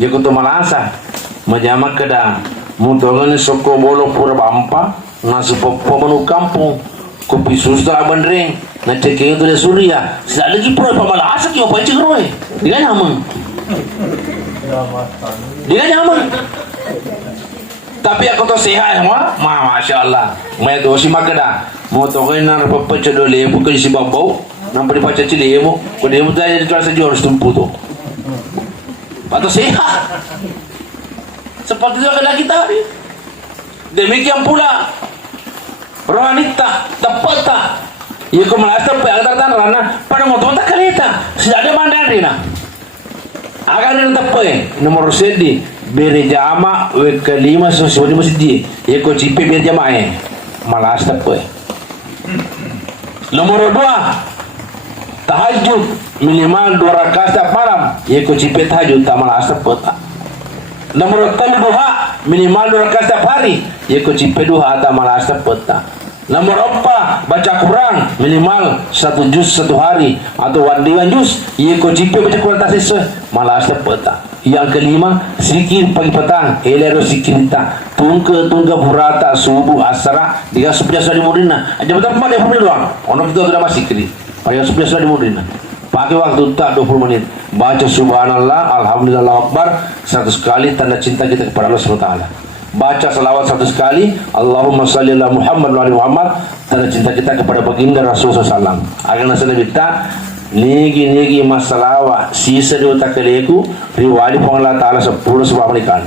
dia kutu malasa majama kada mutogane soko bolo pura bampa nasu popo manu kampung kopi susta bandreng na ceke itu de surya sa lagi pura pa malasa ki apa cigroy dia nyaman tapi aku to sehat semua masyaallah mai dosi makada mutogane na papa cedole bukan si babau nampak di paca cilemu ko demu tadi di kelas jor stumpu to atau sehat seperti itu adalah kita hari demikian pula rohanita tepata ya kemana tepat agak rana pada motor tak kereta sudah ada mandan rina agar yang tepat nomor sedi beri jama we kelima sesuatu masjid ya ko cipe beri jama malas tepat nomor 2 tahajud minimal 2 rakaat setiap malam ya ko cipe tahajud tak malas tepat nomor 3 duha minimal 2 rakaat setiap hari ya ko cipe duha tak malas tepat nomor 4 baca Quran minimal 1 juz 1 hari atau wandiwan juz ya ko cipe baca Quran tak sesuai malas tepat yang kelima zikir pagi petang elero zikir kita tungga burata subuh asara dia sudah di mudina aja betul apa dia doang ono kita sudah masih kiri ayat sudah di mudina pakai waktu tak 20 menit baca subhanallah alhamdulillah akbar 100 kali tanda cinta kita kepada Allah SWT baca salawat 100 kali Allahumma salli ala Muhammad wa ala Muhammad tanda cinta kita kepada baginda Rasulullah SAW agar nasa kita negi masalah sisa di otak keleku riwali Allah Ta'ala 10 sebab mereka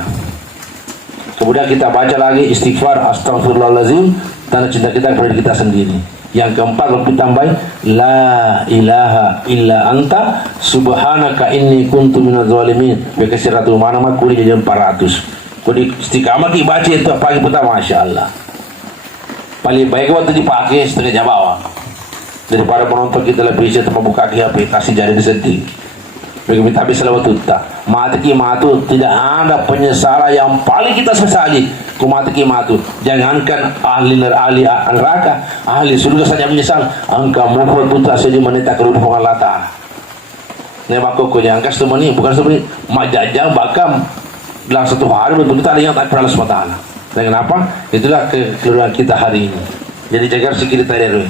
kemudian kita baca lagi istighfar astagfirullahaladzim tanda cinta kita kepada kita sendiri. Yang keempat lebih tambah la ilaha illa anta subhanaka inni kuntu minadz zalimin. Bekasi ratu mana mah kuli jadi 400. Kuli istiqamah dibaca itu pagi pertama masyaallah. Paling baik waktu dipakai setengah jam bawah. Daripada penonton kita lebih bisa membuka HP kasih jari disedih. Begitu habis selawat tuta. Mati matu tidak ada penyesalan yang paling kita sesali. Kumati matu. Jangankan ahli neraka, ahli surga saja menyesal. Angka mufrad tuta saja meneta keruduhan Allah Ta'ala. Ne bako ko yang kas temani bukan seperti majajang bakam dalam satu hari betul kita ingat kepada Allah SWT. Dan kenapa? Itulah keluarga kita hari ini. Jadi jaga sikit tadi dulu.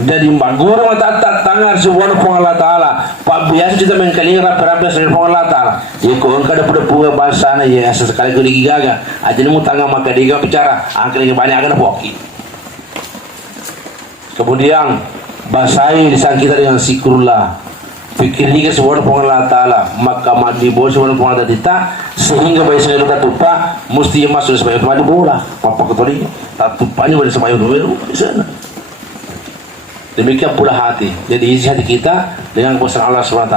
Jadi maguru mata tangar subhanahu wa ta'ala. Pak biasa kita mengkaling rapi-rapi subhanahu wa ta'ala. Ya kau engkau ada pada bunga bahasa na ya sesekali kau digigaga. Aja nemu tangan maka dia bicara. Angkat yang banyak akan poki. Kemudian basahi lisan kita dengan zikrullah. Pikir ni ke subhanahu wa ta'ala. Maka mandi bol subhanahu wa ta'ala sehingga bayi saya lupa tupa mesti masuk supaya mandi bola. Papa ketori tak tupanya pada supaya dulu di sana. Demikian pula hati. Jadi isi hati kita dengan kuasa Allah SWT.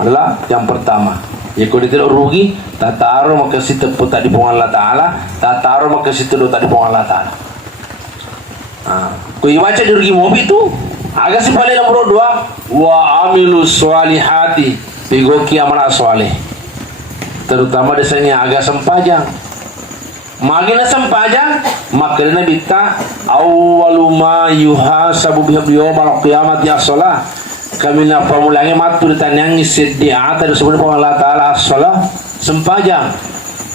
Adalah yang pertama. Ya kalau dia tidak rugi, tak taruh maka situ pun tak dipung Allah Ta'ala, tak taruh maka situ tak dipung Allah Ta'ala. Kau baca di rugi mobil itu, agak si paling nomor 2, wa amilu sholihati, pigoki amal soleh. Terutama desanya agak sempajang. Magina sempajang maka dina bita awwalu ma yuhasabu bihi yawmal qiyamati as-shalah kami na pamulangi matu ditanyang siddi'ata disebut Allah Ta'ala as-shalah sempajang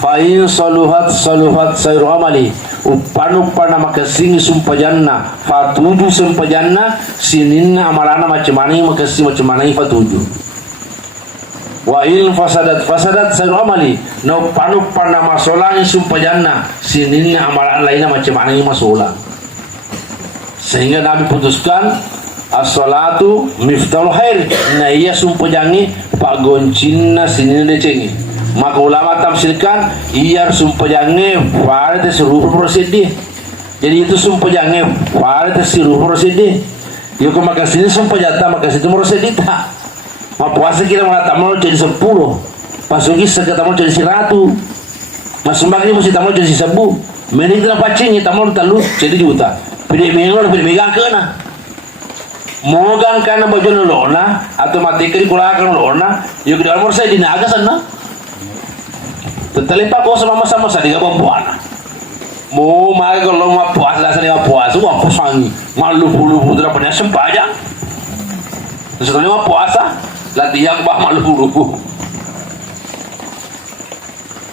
fa in saluhat sayru amali upana maka singi sumpajanna fatuju sumpajanna sininna amalana macam mana maka si macam mana fatuju wa in fasadat sayru amali na panu masolahnya sumpajanna sininna amalan lainnya macam mana masolah sehingga Nabi putuskan as-salatu miftahul khair na iya sumpajangi pak goncinna sininna decengi maka ulama tafsirkan iya sumpajangi farad seluruh prosedi jadi itu sumpajangi farad seluruh prosedi yuk maka sini sumpajata maka situ prosedi tak ma puasa kita malah tamu jadi 10 pasuki sekat tamu jadi 100 masumbang ini mesti tamu jadi 1000 mending kita pacing tamu talu jadi juta pilih minggu pilih megang kena mogang kana baju lona atau mati kiri kulakan lona yuk di almor saya dinaga sana tetalipa ko sama-sama sa diga buana mo maga kalau ma puasa lah sana puasa wa pusangi malu-lupu dra punya sempajang setelah ma puasa latihan bah malu-lupu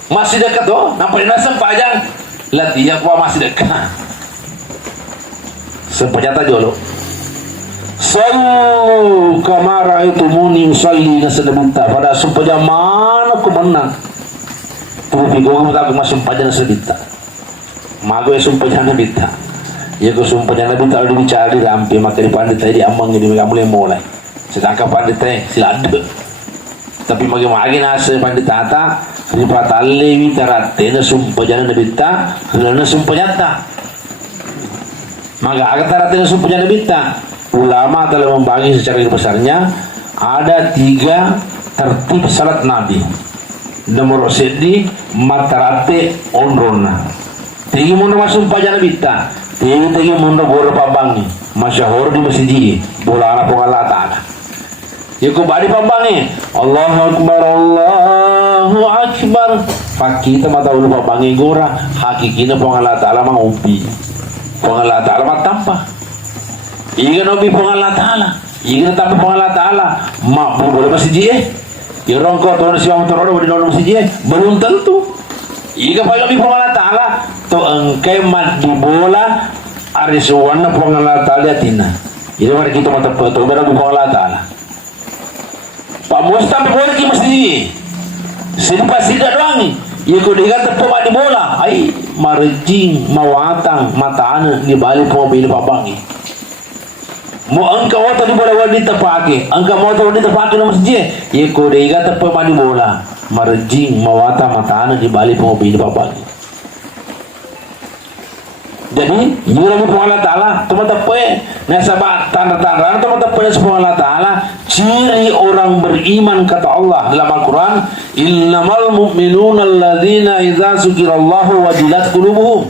masih dekat tuh nampak nasi sempajang latihan bah masih dekat sempajata jolo sallu kama ra'aitumuni usalli nasadabita pada sempajang mana ku menang tapi gua tak masuk sempajang sebita mago sempajang bita ya ku sempajang bita ada dicari rampi maka di pandita di amang di mulai mulai sedangkan pandita silada tapi magi nasa pandita ata ripatalle witarate na sumpajana bita na sumpajata maka agak tarate na sumpajana bita ulama telah membagi secara besarnya ada 3 tertib salat Nabi nomor sedi matarate onrona tinggi mundo masuk pajana bita tinggi mundo bor pabangi masyahur di masjid bola ala Allah Ta'ala yuk bari pabangi Allahu Akbar fakita mata ulu pabangi gora hakikina pong Allah Ta'ala mangumpi pong Allah Ta'ala matampa ikan obi pong Allah Ta'ala ikan tampa pong Allah Ta'ala mak boleh masjid ya rongko tuan siang turun di dalam masjid belum tentu ikan pakai pong Allah Ta'ala to engkai mat di bola arisuwana pong Allah Ta'ala tina ini mari kita mata foto berapa pong Allah Ta'ala Pak Mustam boleh ki masjid sini pasti tidak doang ya kau dikata pemain di bola ai marjing mawatang mataan di balik mobil pabangi mau engkau waktu di bola wanita pakai engkau mau wanita pakai di masjid ya kau dikata pemain di bola marjing mawatang mataan di balik mobil pabangi jadi yura mu Allah Ta'ala teman-teman nasabah tanda-tanda teman-teman Allah Ta'ala ciri orang beriman kata Allah dalam Al-Quran innamal mu'minuna alladzina idza zukirallahu wajilat qulubuhum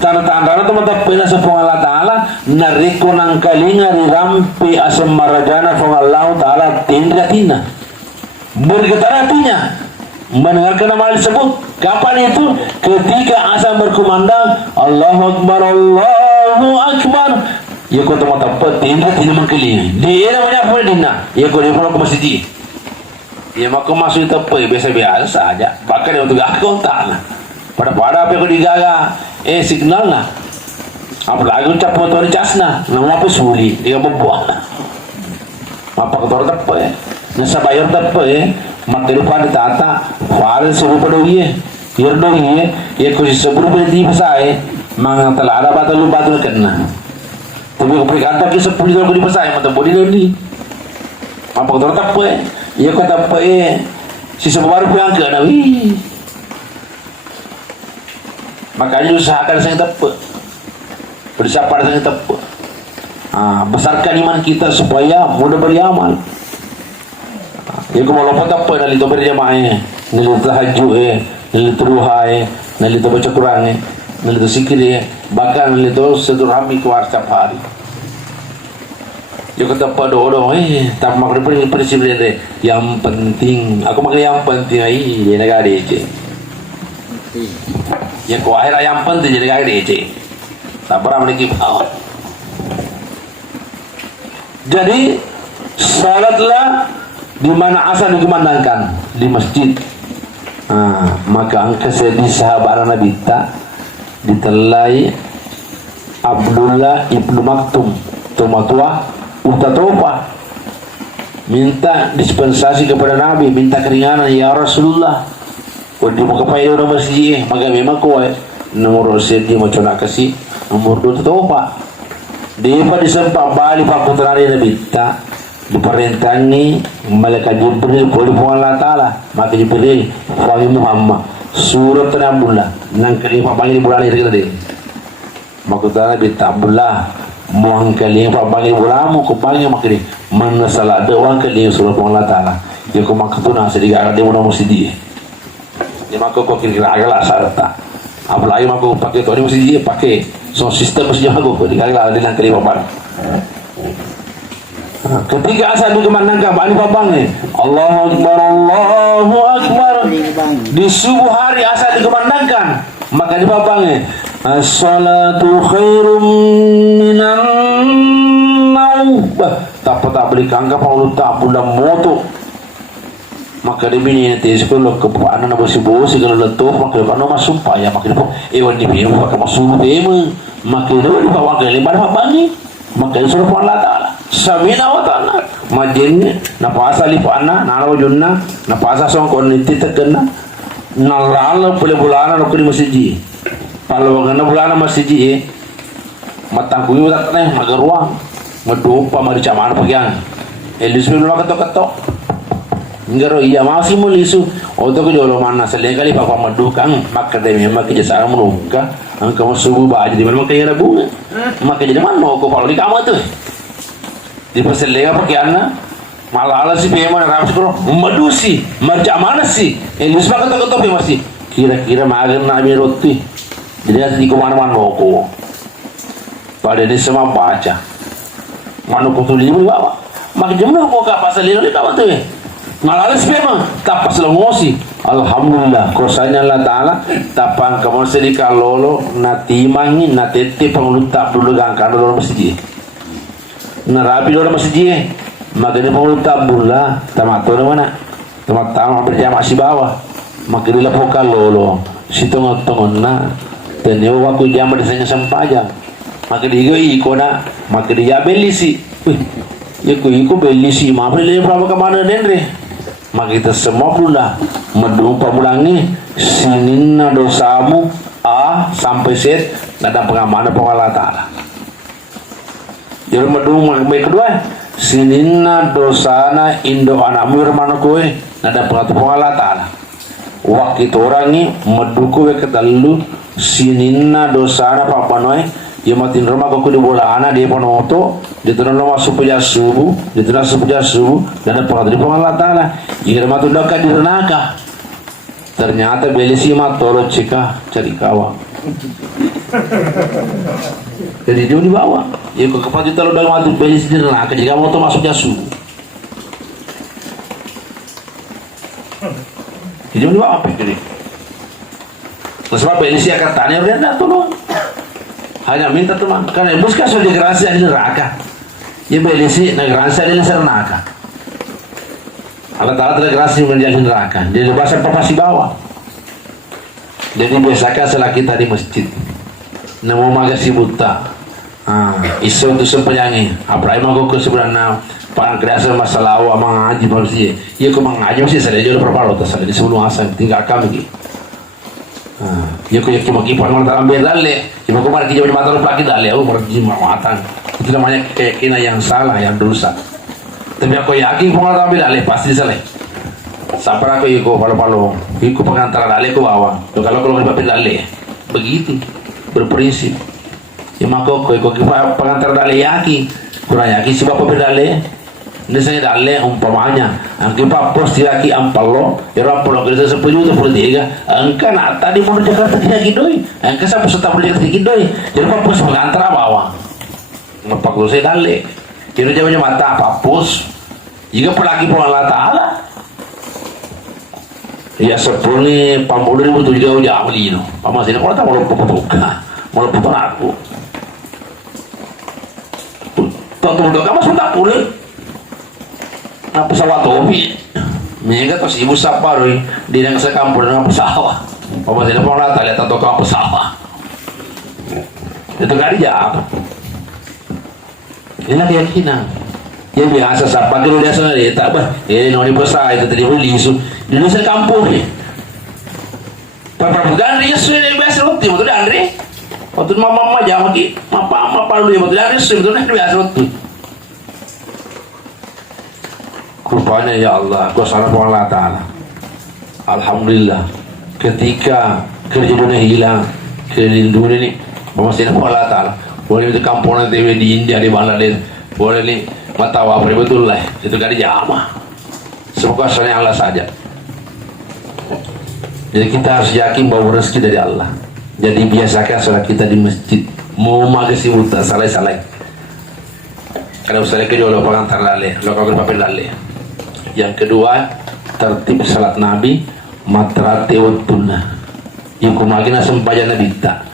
tanda-tanda teman-teman Allah Ta'ala nariko nang kalinga rirampi asam marajana Allah Ta'ala tindatina bergetar hatinya mendengarkan nama disebut kapan itu ketika asal berkumandang Allahu Akbar ya kau teman-teman tidak mengkeliling dia namanya apa dina ya kau dia pulang ke masjid ya maka masuk tepi biasa-biasa saja bahkan dia untuk aku tak pada apa ko digaga signal na apalagi ucap motor casna nang apa suli dia membuat mapakator tappa nasa bayar tappa materi pada tata fare seru padogie yerdogie ko seburu di pasai mang talara batalu batul kenna tapi ko prikata ki sepuli ko di pasai mata bodi di mapakator tappa ko tappa si sebaru yang ke nawi makanya usahakan saya tepat bersapar saya tepat besarkan iman kita supaya mudah beramal ya kung wala pa tepat nalito berjamaah nalito tahajud nalito ruhai nalito baca Quran nalito zikir bahkan nalito sedurhami keluar setiap hari ya kata tepat doa tak makan prinsip dia yang penting aku makan yang penting dia negara dia yang ko akhirnya yang penting jadi kayak DC tak pernah memiliki bawah. Jadi salatlah di mana asal dikumandangkan di masjid. Maka angka di sahabat Nabi tak ditelai Abdullah ibnu Maktum tua utatopa minta dispensasi kepada Nabi, minta keringanan ya Rasulullah. Di muka payo na masjid maga memang ko nomor set di mo chona kasi nomor 2 to pa di pa disempa bali pa putra ni nabita di perintah ni malaikat Jibril ko di Allah taala maka Jibril fa'ali Muhammad surat Abdullah nang kali pa panggil bulan ini tadi maka taala bita Abdullah mo ang kali pa panggil bulan mo ko panggil makri man sala doang kali surat Allah taala ya ko makatuna sa diga di mo na masjid ni mako ko kira agak sarta apalagi mako pakai tu ni mesti dia pakai so sistem mesti jago ko digala di nang kelima ban ketika asal dikumandangkan bani babang ni Allahu akbar di subuh hari asal dikumandangkan maka di babang ni as-salatu khairum minan naum tak beli kangka paulut tak bulan moto maka dia bini nanti sekolah kepuanan apa si bos kalau letup maka dia nak masuk payah maka dia ewan di bini maka masuk bini maka dia dibawa ke lembar apa ni maka dia suruh Allah Taala sabina wa taala majin na pasa li pana na junna na pasa song koniti tekena nalala pule bulana ko di masjid kalau ngana bulana masjid matang kuyu tak teh magaruang madupa mari camaan pagian elis belum ketok-ketok ngero iya masih mulisu oto ko jolo mana sele kali papa madukang maka de memang kerjasama menuka angka subuh ba jadi memang kaya bunga maka jadi mana ko kalau di kamu tuh di persele apa kiana malah si pema na ko madusi macam mana sih elis maka ketok masih kira-kira magen na mi roti jadi di kemana-mana ko pada ini semua baca mana ko tulis bawa maka jemno ko ka pasal ini kamu tuh malalas memang tapas longosi alhamdulillah kosanya Allah Ta'ala tapang kamu sedika lolo natimangi natete pangulutak dulu gangkan dulu masjid narapi dulu masjid maka dia pangulutak bula tamato na mana tamatama berjamaah si bawah maka dia lapokan lolo si tongon-tongon na teniyo waku jama desanya sampajang maka dia iko na maka dia belisi iko belisi maaf dia berapa kemana nendre maka kita semua pula mendupa bulangi sinina dosamu sampai set ada pengamanan Allah Ta'ala jadi mendupa baik kedua sinina dosana indo anakmu mana kowe ada pengaturan Allah Ta'ala waktu itu orang ini menduku ketalu sinina dosana papa noy dia matin rumah kau di bola anak dia panoto dia turun rumah supaya subuh dia turun supaya subuh dan pengaturan Allah Ta'ala jika rumah tu dekat di neraka ternyata belisi mah tolong cika cari kawan jadi dia di bawah ya kau kepat itu dalam waktu belisi di neraka jika mau tu masuknya subuh jadi dia di bawah apa jadi sebab belisi akan tanya dia tolong hanya minta teman karena busca sudah gerasi di neraka ya belisi negerasi di neraka Allah Ta'ala telah gerasi menjadi neraka dia lebasan papa si bawah Jadi biasakan salah kita di masjid. Namo magasi buta. Iso tu sempenyangi. Apa emang kau sebenarnya pan kerasa masalah awak mengaji manusia. Ia kau mengaji masih saya jual berapa loh tasal di sebelum asal tinggal kami. Ia kau yakin mungkin pan malam ambil dalil. Cuma kau marah kita mata lagi dalil. Aku marah matan. Itu namanya keyakinan yang salah, yang dosa. Tapi aku yakin kau malam ambil dalil pasti salah. Sampai aku ikut palu-palu, ikut pengantar dalil ke bawah. Kalau dapat dalil, begitu berprinsip. Ya maka kau ikut pengantar dalil yakin, kurang yakin si bapak berdalil. Ini saya dalil umpamanya, angki pos laki ampalo, ya ampalo kerja 10 juta 13. Angka nak tadi mau Jakarta tidak gidoi, angka sampai setahun beli tidak gidoi. Jadi pos pengantar bawah, ngapak lu saya dalil. Jadi jawabannya mata pos, jika pelaki Allah Taala. Ya sepuluh pamulu ribu tu jauh jauh ni no. Paman sini kalau tak mau potong aku. Tonton dok kamu sudah pulih. Apa pesawat topi? Mereka tu si ibu siapa rui di yang sekampur dengan pesawat. Paman sini pun rata lihat tonton kamu pesawat. Itu kali jauh. Inilah keyakinan. Dia biasa siapa kalau dia sendiri tak apa. Noni besar itu tadi boleh isu. Di Indonesia kampung ni. Papa Gandri Yesus ni biasa roti betul Andre. Waktu mama jangan lagi. Apa dulu ya betul Andre Yesus betul biasa roti. Rupanya ya Allah, kau salah Allah Taala. Alhamdulillah. Ketika kerja dunia hilang, kelindungan ini, pemastian Allah Taala. Boleh itu kampung nanti di India di Bangladesh. Boleh ni mata apa betul lah. Itu kan jamaah. Semoga asalnya Allah saja. Jadi kita harus yakin bahwa rezeki dari Allah. Jadi biasakan sholat kita di masjid. Mau magasi buta salah. Kalau misalnya kedua lo pengantar laleh, lo kagak papel laleh. Yang kedua tertib salat Nabi matrate wattuna. Yang kumagina sembahyang Nabi tak.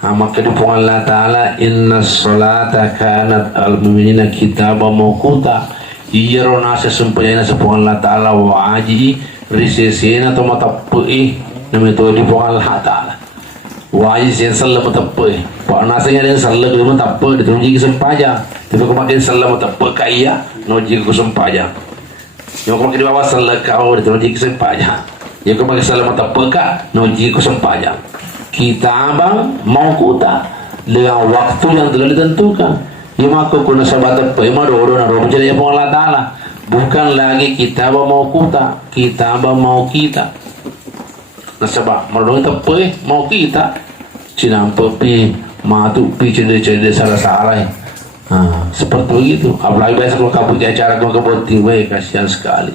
Maka dipungan Allah Ta'ala inna sholata kanat al-mu'minina kitaba mawquta. Iya rona sesumpahnya sepungan Allah Ta'ala wa aji risesena atau matapui namanya itu dipungan Allah Ta'ala wa aji sen sallam matapui pak nasanya dan sallam itu matapui ditunjuk kesempaja tapi kemakin sallam matapui kaya nuji kesempaja yang kemakin di bawah sallam kau ditunjuk kesempaja yang kemakin sallam matapui kak nuji kesempaja kita abang mau kuta dengan waktu yang telah ditentukan. Ya maka kuna sabat apa? Ya madodo na robo jadi apa Allah Taala. Bukan lagi kita mau kuta, kita mau kita. Nasabah madodo apa? Mau kita. Cinampi matu pi cede salah. Seperti begitu. Apalagi biasa kalau kabut acara kau kabut baik kasihan sekali.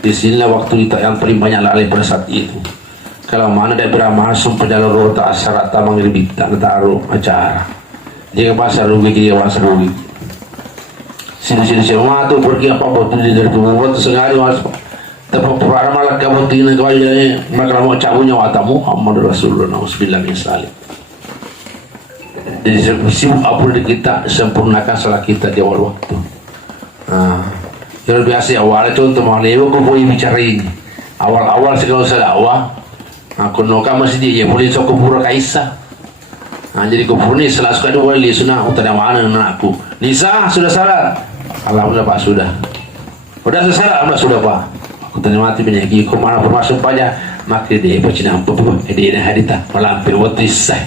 Di sinilah waktu kita yang paling banyak lalai pada saat itu. Kalau mana dia beramasuk pada rota syarat tamang ribita taruh acara dia ke pasar rugi dia pasar rugi sini semua tu pergi apa betul dari buat sekali mas tapi perkara malah kamu tinggal kau jadi maka mau cabutnya watamu Muhammad Rasulullah Nauzubillah min salim. Jadi sibuk apa kita sempurnakan salat kita di awal waktu. Kalau biasa awalnya contoh mau lewat kau boleh bicara ini awal segala awal. Aku noka masih dia boleh sok kupura kaisa. Jadi kupura ni setelah suka dua kali sunah utara mana aku. Nisa sudah salat. Alhamdulillah Pak sudah. Sudah Pak. Aku tanya mati banyak lagi. Kau mana bermasuk banyak. Maka dia bercina apa dia hadita melampir waktu sah.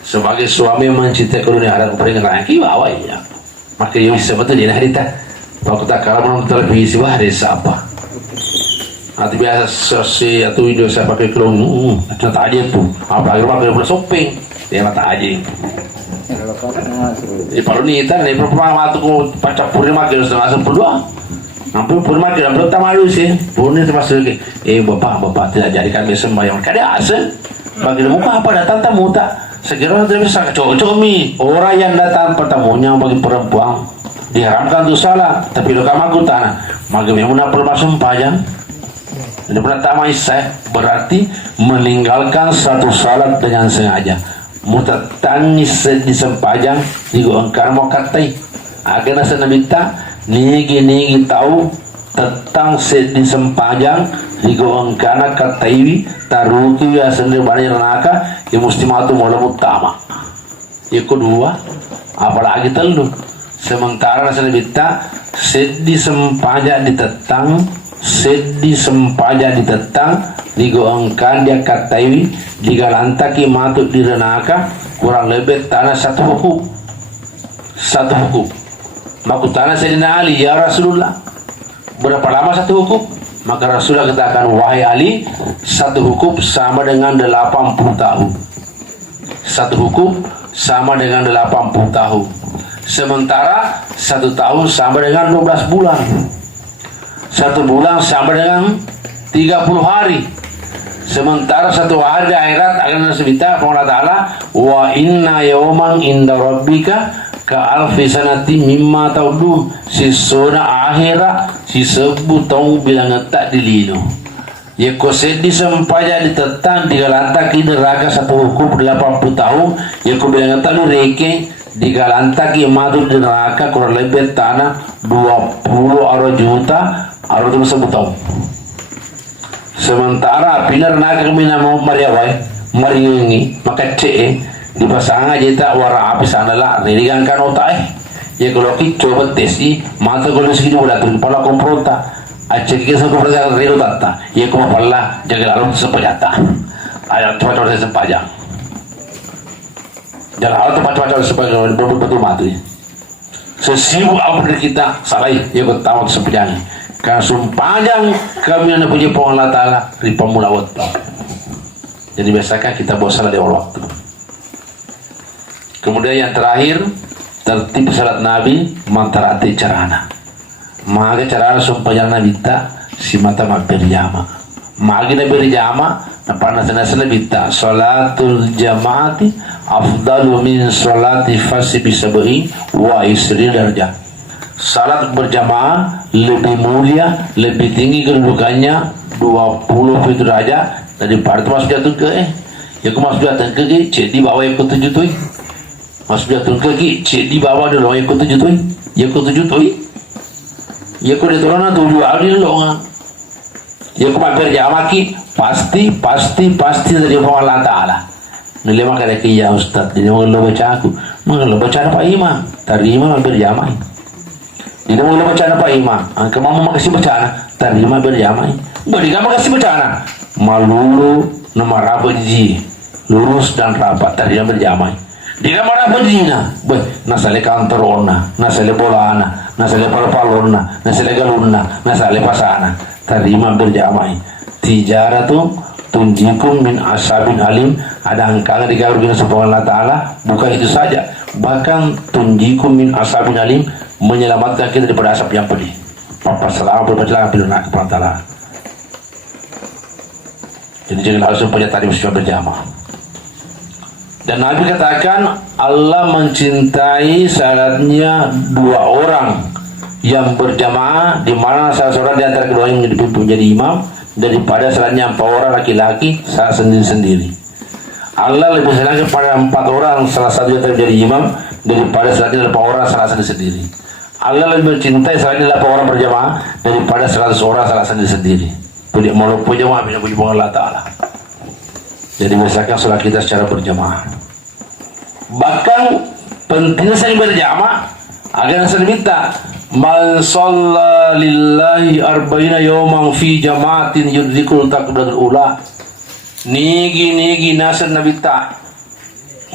Sebagai suami mencintai dunia ada kepada lelaki bawa ya. Maka dia bisa betul dia hadita. Aku tak kalah menonton televisi wah ada siapa. Nanti biasa sesi atau video saya pakai kelong, tak aja tuh. Apalagi pakai bola shopping, dia tak aja. Kalau ni tan, ni perempuan waktu ku pacak puri makin setengah 10. Nampu puri makin belum tak malu sih. Puri termasuk bapak tidak jadikan sembahyang. Kada asal bagi muka apa datang tamu tak. Segera tidak bisa cocok mi. Orang yang datang pertemunya bagi perempuan diharamkan tu salah. Tapi lo kamu aku tanah. Maka memang nak permasuk pajang. Ini pertama isah berarti meninggalkan satu salat dengan sengaja. Mutatangis di sempajang digoangkan mau katai. Agar nasa nabita nigi tahu tentang di sempajang ligo angkana kataiwi taruki ya sendiri bani renaka ya mesti matu mulai utama. Yang kedua, apalagi telu sementara nasa bita di sempajang di tetang ligo angkan dia kataiwi digalantaki matu di renaka kurang lebih tanah satu hukum. Maka tanah Sayyidina Ali, ya Rasulullah, berapa lama satu hukum? Maka Rasulullah katakan, wahai Ali, satu hukum sama dengan 80 tahun. Satu hukum sama dengan 80 tahun. Sementara satu tahun sama dengan 12 bulan. Satu bulan sama dengan 30 hari. Sementara satu hari di akhirat akan nasibita Allah Ta'ala, wa inna yawman inda rabbika ka alfi sanati mimma ta'udu, si sona akhirat si sebut tahu bilang tak dilino. Ya kosedi sempaja ditetang di galantaki neraka satu hukum 80 tahun. Ya ko bilang tak lu reke di galantaki madu di neraka kurang lebih tanah 20 juta arah sebut tahu. Sementara pinar naga kami nama mariawai mariungi maka di pasangan aja tak warna api sana lah nirigankan otak ya kalau kita coba tesi mata kalau segitu udah tuh kepala kompronta aceh kita sampai pada relo tata ya kau pala jaga lalu sepajata ada tempat-tempat sepajang jaga lalu tempat-tempat sepajang betul mati sesibuk apa dari kita salah ya kau tahu sepajang karena sumpahnya kami yang punya Allah Ta'ala di pemulawat. Jadi biasakan kita bawa salat di awal waktu. Kemudian yang terakhir tertib salat Nabi mantarati carana. Maka carana sumpahnya Nabi tak si mata berjama. Maka Nabi berjama napana sana bita salatul jamaati afdalu min salati fasi bisabai wa isri darjah. Salat berjamaah lebih mulia, lebih tinggi kedudukannya 20 derajat daripada itu masuk jatuh ke ya aku masuk jatuh ke cek di bawah yang ketujuh tuh masuk jatuh ke cek di bawah dulu yang ketujuh tuh ya ketujuh tuh ya aku di turun tujuh hari dulu ya aku mampir jamaah ki pasti dari Allah Ta'ala nilai maka ada ya Ustaz jadi mau lo baca aku mau lo baca apa imam terima mampir jamaah. Tidak mau bacaan apa imam? Kamu mau kasih bacaan? Terima berjamaah. Beri kamu kasih bacaan. Malulu nomor apa ji? Lurus dan rapat terima berjamaah. Di kamar apa jina? Nasale kantorona, nasale bolana, nasale palpalona, nasale galuna, nasale pasana. Terima berjamaah. Tijarah tu tunjikum min asabin alim. Ada angkanya di kabur bina subhanallah ta'ala. Bukan itu saja. Bahkan tunjikum min asabin alim, menyelamatkan kita daripada asap yang pedih. Papa selama berbacalah bila nak kepada. Jadi jangan langsung punya tadi mesti berjamaah. Dan Nabi katakan Allah mencintai syaratnya dua orang yang berjamaah di mana salah seorang di antara keduanya menjadi imam daripada syaratnya 4 orang laki-laki saat sendiri-sendiri. Allah lebih senang kepada 4 orang salah satu yang menjadi imam daripada syaratnya 8 orang salah sendiri. Allah lebih mencintai selain 8 orang berjamaah daripada 100 orang salah sendiri. Punya mau jamaah punya Allah Ta'ala. Jadi biasakan sholat kita secara berjamaah. Bahkan pentingnya saya berjamaah agar saya minta man shalla lillahi arba'ina yawman fi jama'atin yudrikul takbiratul ula. Nigi nasar Nabi ta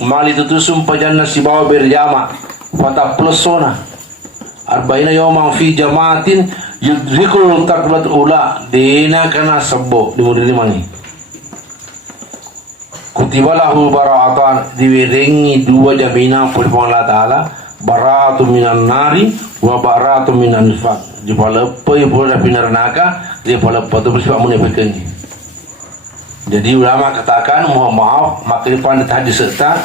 mali itu sumpah jannah si bawa berjamaah fata plusona arba'ina yawman fi jama'atin yudrikul takbiratul ula dena kana sebo di mudini mangi kutibalahu bara'atan diwiringi 2 jaminan oleh Allah Ta'ala bara'atu minan nari wa bara'atu minan nifaq di palepai boleh pinar neraka di palepai itu bersifat munafik. Jadi ulama katakan mohon maaf makrifan tadi serta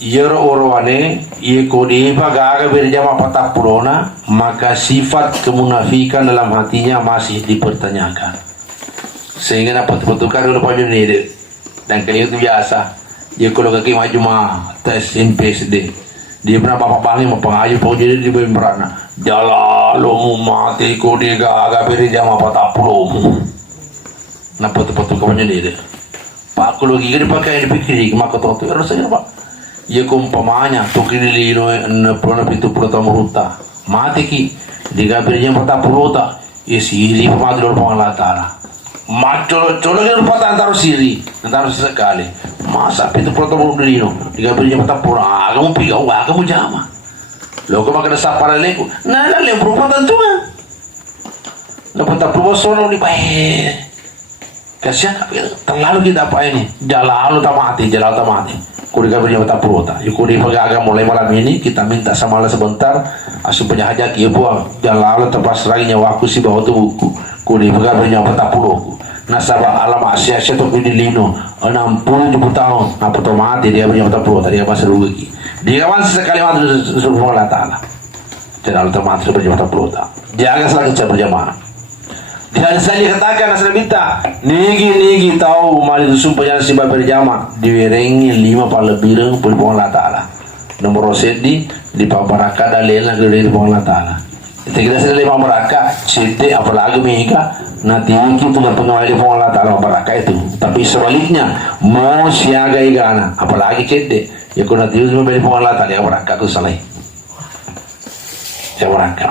yer orwane ye kodi bagaga berjamaah patah purona maka sifat kemunafikan dalam hatinya masih dipertanyakan sehingga dapat betulkan dulu pada ini dan kali itu biasa ya kalau kaki maju mah tes MPSD dia pernah bapak bangin mau pengaji pun jadi di berana Jalalu mati ko di gaga beri jama patapulumu. Na patu-patu kau nyendiri. Pak aku lagi gini pakai dipikir maka tu rasanya pak. Ia kumpamanya tu kini lino na pintu pertama ruta. Mati ki di gaga beri jama patapuluta. Siri pemati lor Allah Taala. Macolo yang patah antar siri, antar sekali. Masa pintu pertama lino di gaga beri jama patapuluta. Kamu pigau, kamu jama. Lo kau makan dasar para leku, nada le perempuan tu kan? Lepas tak perlu sono ni baik. Kasihan terlalu kita apa ini? Jalan tak mati. Kau dikau punya tak perlu tak. Kau dikau agak mulai malam ini kita minta sama Allah sebentar. Asyik punya hajat dia buang. Jalan terpas lagi nyawa aku si bawa tu buku. Kau dikau punya tak perlu. Nasabah alam Asia tu pilih lino 60 tahun. Apa tu mati dia punya tak perlu. Tadi apa seru lagi. Dia kawan sesekali mati subhanahu wa ta'ala. Jadi Allah termati berjamaah tak jaga selagi saya berjamaah. Dan saya katakan asal minta nigi tahu mali itu sumpah jangan sibah berjamaah diwerengi 5 par lebih berjamaah Allah Ta'ala. Nomor sedi di pabaraka dalil dari Allah Ta'ala. Kita sedang 5 baraka cete apalagi mega nanti itu nggak pengawali Allah Ta'ala baraka itu. Tapi sebaliknya mau siaga igana apalagi cete. Ya kau nanti usah membeli pengalat tadi yang berangkat tu salah. Saya berangkat.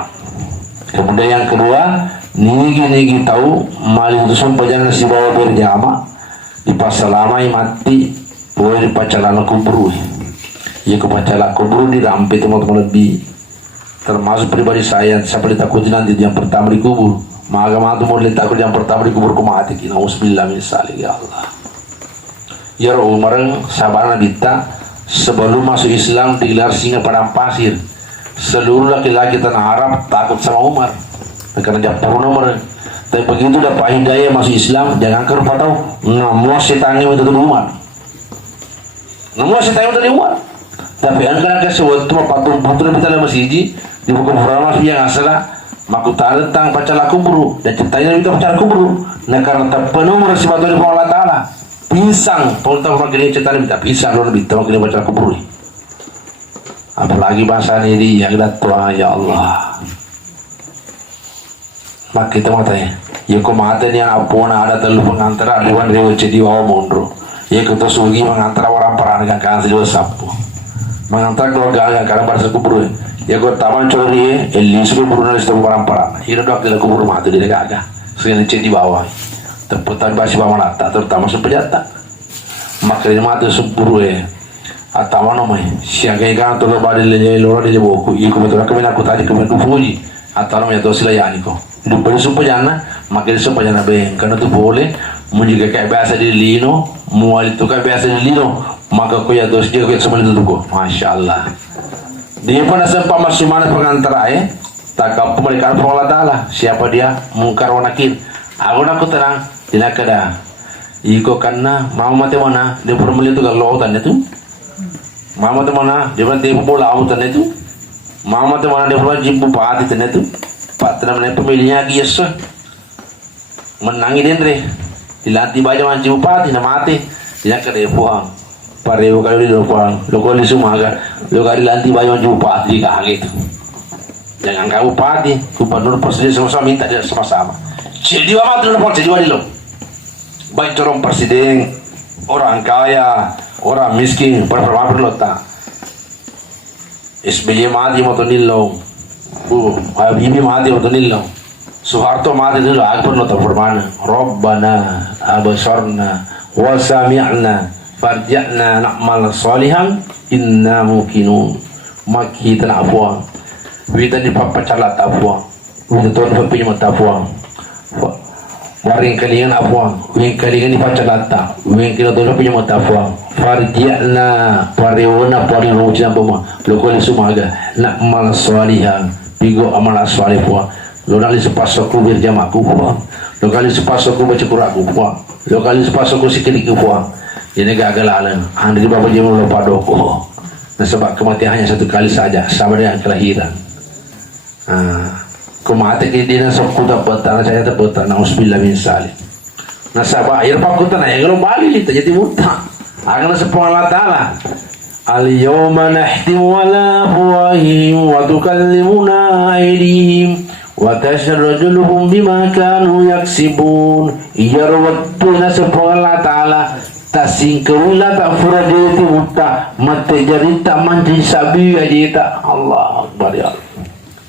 Kemudian yang kedua, nigi tahu maling tu sumpah jangan si bawa berjama di pasalamai mati boleh di pacaran kubur. Ya kau pacaran kubur di rampe teman-teman lebih. Termasuk pribadi saya ditakuti nanti yang pertama di kubur. Maka mantu mau takut yang pertama di kubur kau mati. Nauzubillah min dzalik ya Allah. Ya Umar sabar nabita. Sebelum masuk Islam digelar singa padang pasir. Seluruh laki-laki tanah Arab takut sama Umar karena dia pernah Umar. Tapi begitu dapat hidayah masuk Islam, jangan kau tahu ngamuk setan itu dari Umar. Ngamuk setan itu dari Umar. Tapi angkat sesuatu patung patung kita dalam masjid di buku Quran yang asal maku tentang pacar kubur dan ceritanya itu pacar kubur. Nah karena tak penuh merasa bantuan dari Allah Taala. Pisang, tahu orang kini cerita minta pisang lebih tahu kini baca kubur. Apalagi bahasa ini yang tua ya Allah. Mak kita matanya. Ya kau mata ni apona ada telu pengantara dewan dewa jadi bawa mondro. Ya kita sugi mengantara orang perang dengan kan sejauh sapu. Mengantara keluarga dengan karena bahasa kubur. Ya kau taman curi elis kubur nasi tahu orang perang. Hidup dok di kubur mata dia agak. Sekali jadi bawah. Terputar basi bamanata terutama sepejata makanya mati sepuru atau mana mai siaga ikan tu lebar di lorong di jeboku iku betul kami nak tadi kami kufuji atau namanya tu sila yani ko hidup beri sepejana makanya sepejana beng karena tu boleh menjaga kayak biasa di lino mual itu kayak biasa di lino maka ko ya dos dia ko semua itu ko masya Allah dia pun sempat masuk mana pengantara tak kau pemeriksaan Allah Taala siapa dia mungkar wa nakir aku terang tidak ada. Iko karena mau mati mana dia pernah melihat tu kalau lautan itu. Mau mati mana dia pernah tipu bola lautan itu. Mau mati mana dia pernah jimpu pati itu. Pak teman pemilihnya dia menangi dendre. Dilanti baca manci bupati nama mati. Tidak ada puang. Pareu kali dia puang. Lokal di Sumaga. Lokal dilanti baca manci bupati kaget. Jangan kau bupati, gubernur presiden sama-sama minta dia sama-sama. Jadi apa tu nak jadi wali lo? Baik corong presiden, orang kaya, orang miskin, berapa berlota. SBY mati mau tunilong, Habibie mati mau tunilong, Soeharto mati tunilong, aku berlota bermana. Rabbana abasarna wa sami'na farja'na na'mal salihan inna mukinun. Maki tanah afuang, kita di papacalat afuang, kita tuan punya mata afuang. Waring kalingan afuang, wing kalingan ipacalata, wing kita tuan punya mata afuang. Farja'na pariwana pariwana cina bama, lokal sumaga nak mal salihan, pigo amal salih puang. Lokal sepasokku berjamaku puang, lokal sepasokku baca Qur'anku puang, lokal sepasokku sikiriku puang. Ini gagalalan, anda di bawah jamu lupa doko. Nah, sebab kematian hanya satu kali saja, sama dengan kelahiran. Kumate kini dia sok kuda petang saya terpetang nauzubillah min dzalik. Nasaba air pakutan yang belum balik itu jadi muta. Akan sepong Allah Taala. Al-yawma nahtimu ala afwahihim wa tukallimuna aydihim wa tashhadu arjuluhum bima kanu yaksibun. Iyarwatuna sepala ta'ala tasingkawila tak furadeti mutta mate jarita manci sabi ajita. Allah Akbar ya Allah.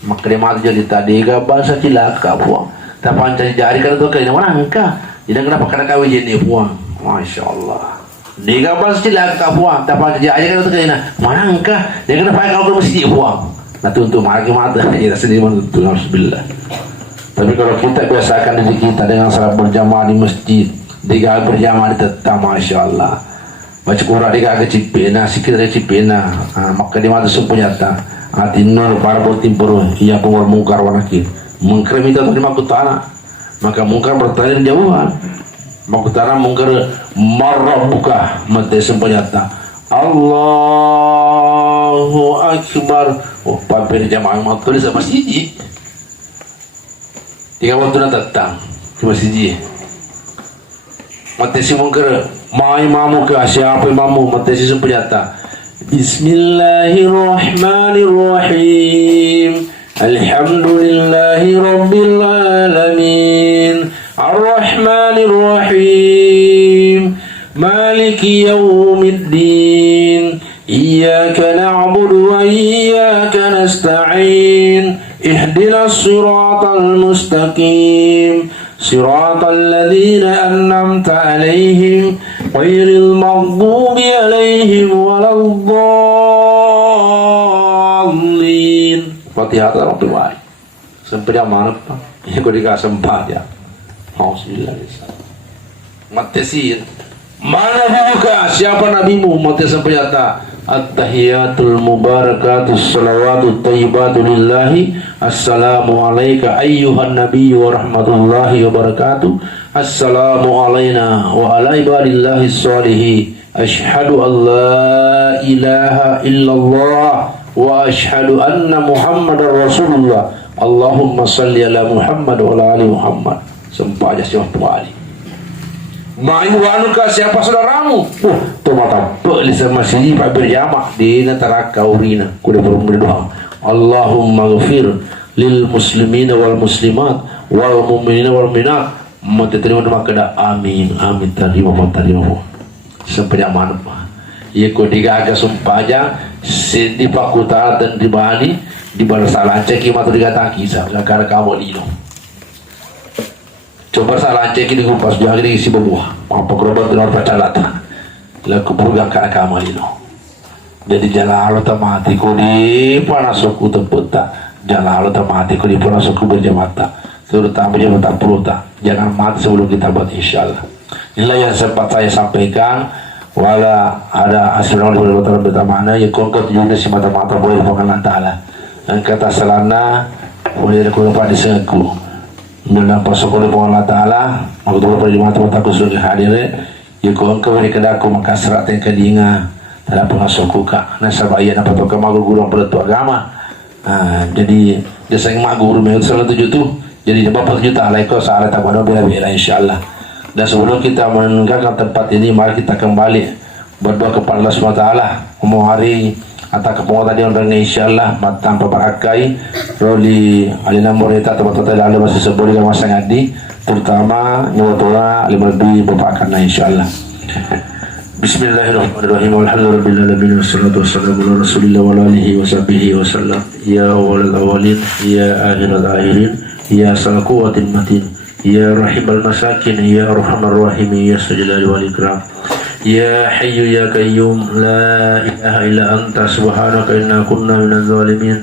Makrimat jadi tadi ga bahasa cilaka puang. Tapan cari jari kan tu kena manangka. Tidak kenapa kada kawin jadi puang. Masya Allah. Dia bahasa cilaka puang. Tapan cari jari kan tu kena manangka. Dia kenapa kau mesti puang. Nah untuk makrimat kita sendiri menuntut Alhamdulillah. Tapi kalau kita biasakan diri kita dengan salat berjamaah di masjid, digal berjamaah di tetap, Masya Allah. Baca Quran digal ke cipena, sikit dari cipena. Maka di mata sumpunyata. Hati nur para bertimpur ia pengor mungkar wanaki mungkar minta tadi makutana maka mungkar bertanya jauhan makutana mungkar marah buka mati sempanyata Allahu Akbar. Oh pampir jamaah makul sama siji tiga waktu nak datang cuma siji mati si mungkar mai mamu ke siapa imamu mati si sempanyata Bismillahirrahmanirrahim. Alhamdulillahi rabbil alamin. Ar-Rahmanirrahim. Maliki yaumiddin. Iyyaka na'budu wa iyyaka nasta'in. Ihdinas siratal mustaqim. Siratal ladzina an'amta 'alaihim ghairil maghdubi 'alaihim waladdallin. Fatihah Rabbil Alamin. Sampai dia mana Pak? Ya kau dikasih sempat ya. Alhamdulillah. Matesin. Mana buka siapa nabimu? Mate sampai nyata. At-tahiyatul mubarakatus salawatut thayyibatu lillahi. Assalamu alayka ayyuhan nabiyyu wa rahmatullahi wa barakatuh. Assalamu alayna wa ala ibadillahi sholihin. Ashhadu an la ilaha illallah wa ashhadu anna muhammadar rasulullah. Allahumma salli ala Muhammad wa ala ali Muhammad. Sempah aja siapa wali. Main wanu ka siapa saudaramu? Tu mata beli sama sini pak berjamaah di antara kaurina. Kuda berdoa. Allahumma ghafir lil muslimina wal muslimat wal mu'minina wal mu'minat. Mata terima doa kada amin amin terima sampai aman. Ia ko diga aga sumpaja di Pakuta dan di Bali di Barsalan ceki matu digata kisah gara kamu lino. Coba salah cek ini kumpas jangan ini si buah apa kerobat dengan pacalata laku perugang kana kamu lino. Jadi jalan otomatis ko di panasku tepeta jalan otomatis ko di panasku berjamata terutama dia tak perlu tak jangan mati sebelum kita buat insyaallah. Inilah yang sempat saya sampaikan. Wala ada asrul bertamana ya kongkot juga si mata-mata boleh pengenalan ta'ala dan kata selana boleh rekul pada seku dalam pasokol pengenalan ta'ala aku tuh pada mata-mata aku sudah hadir ya kongkot boleh kedaku maka serat yang kedinga dalam pengasokku kak nasabaya apa tuh kemagur guru beratu agama jadi jasa yang magur menurut salah tujuh tuh jadi bapak juta alaiko salah tak pada bela-bela insyaallah. Dan sebelum kita meninggalkan tempat ini, mari kita kembali berdoa kepada Allah SWT. Umum hari atau kepenguatan tadi orang insyaallah tanpa berakai roli alina morita tempat-tempat lalu masih sebuli yang masa ngadi terutama nyawa tua lima lebih berpakarna insyaallah. Bismillahirrahmanirrahim. Alhamdulillahirabbil wassalatu wassalamu ala rasulillah wa alihi wa sahbihi wasallam. Ya awwalal awwalin, ya akhiral akhirin, ya sal quwwatin matin. Ya rahimul masakin, ya arhamar rahimin, ya sajjalali wal ikram. Ya hayyu ya qayyum, la ilaha illa anta subhanaka inna kunna minaz zalimin.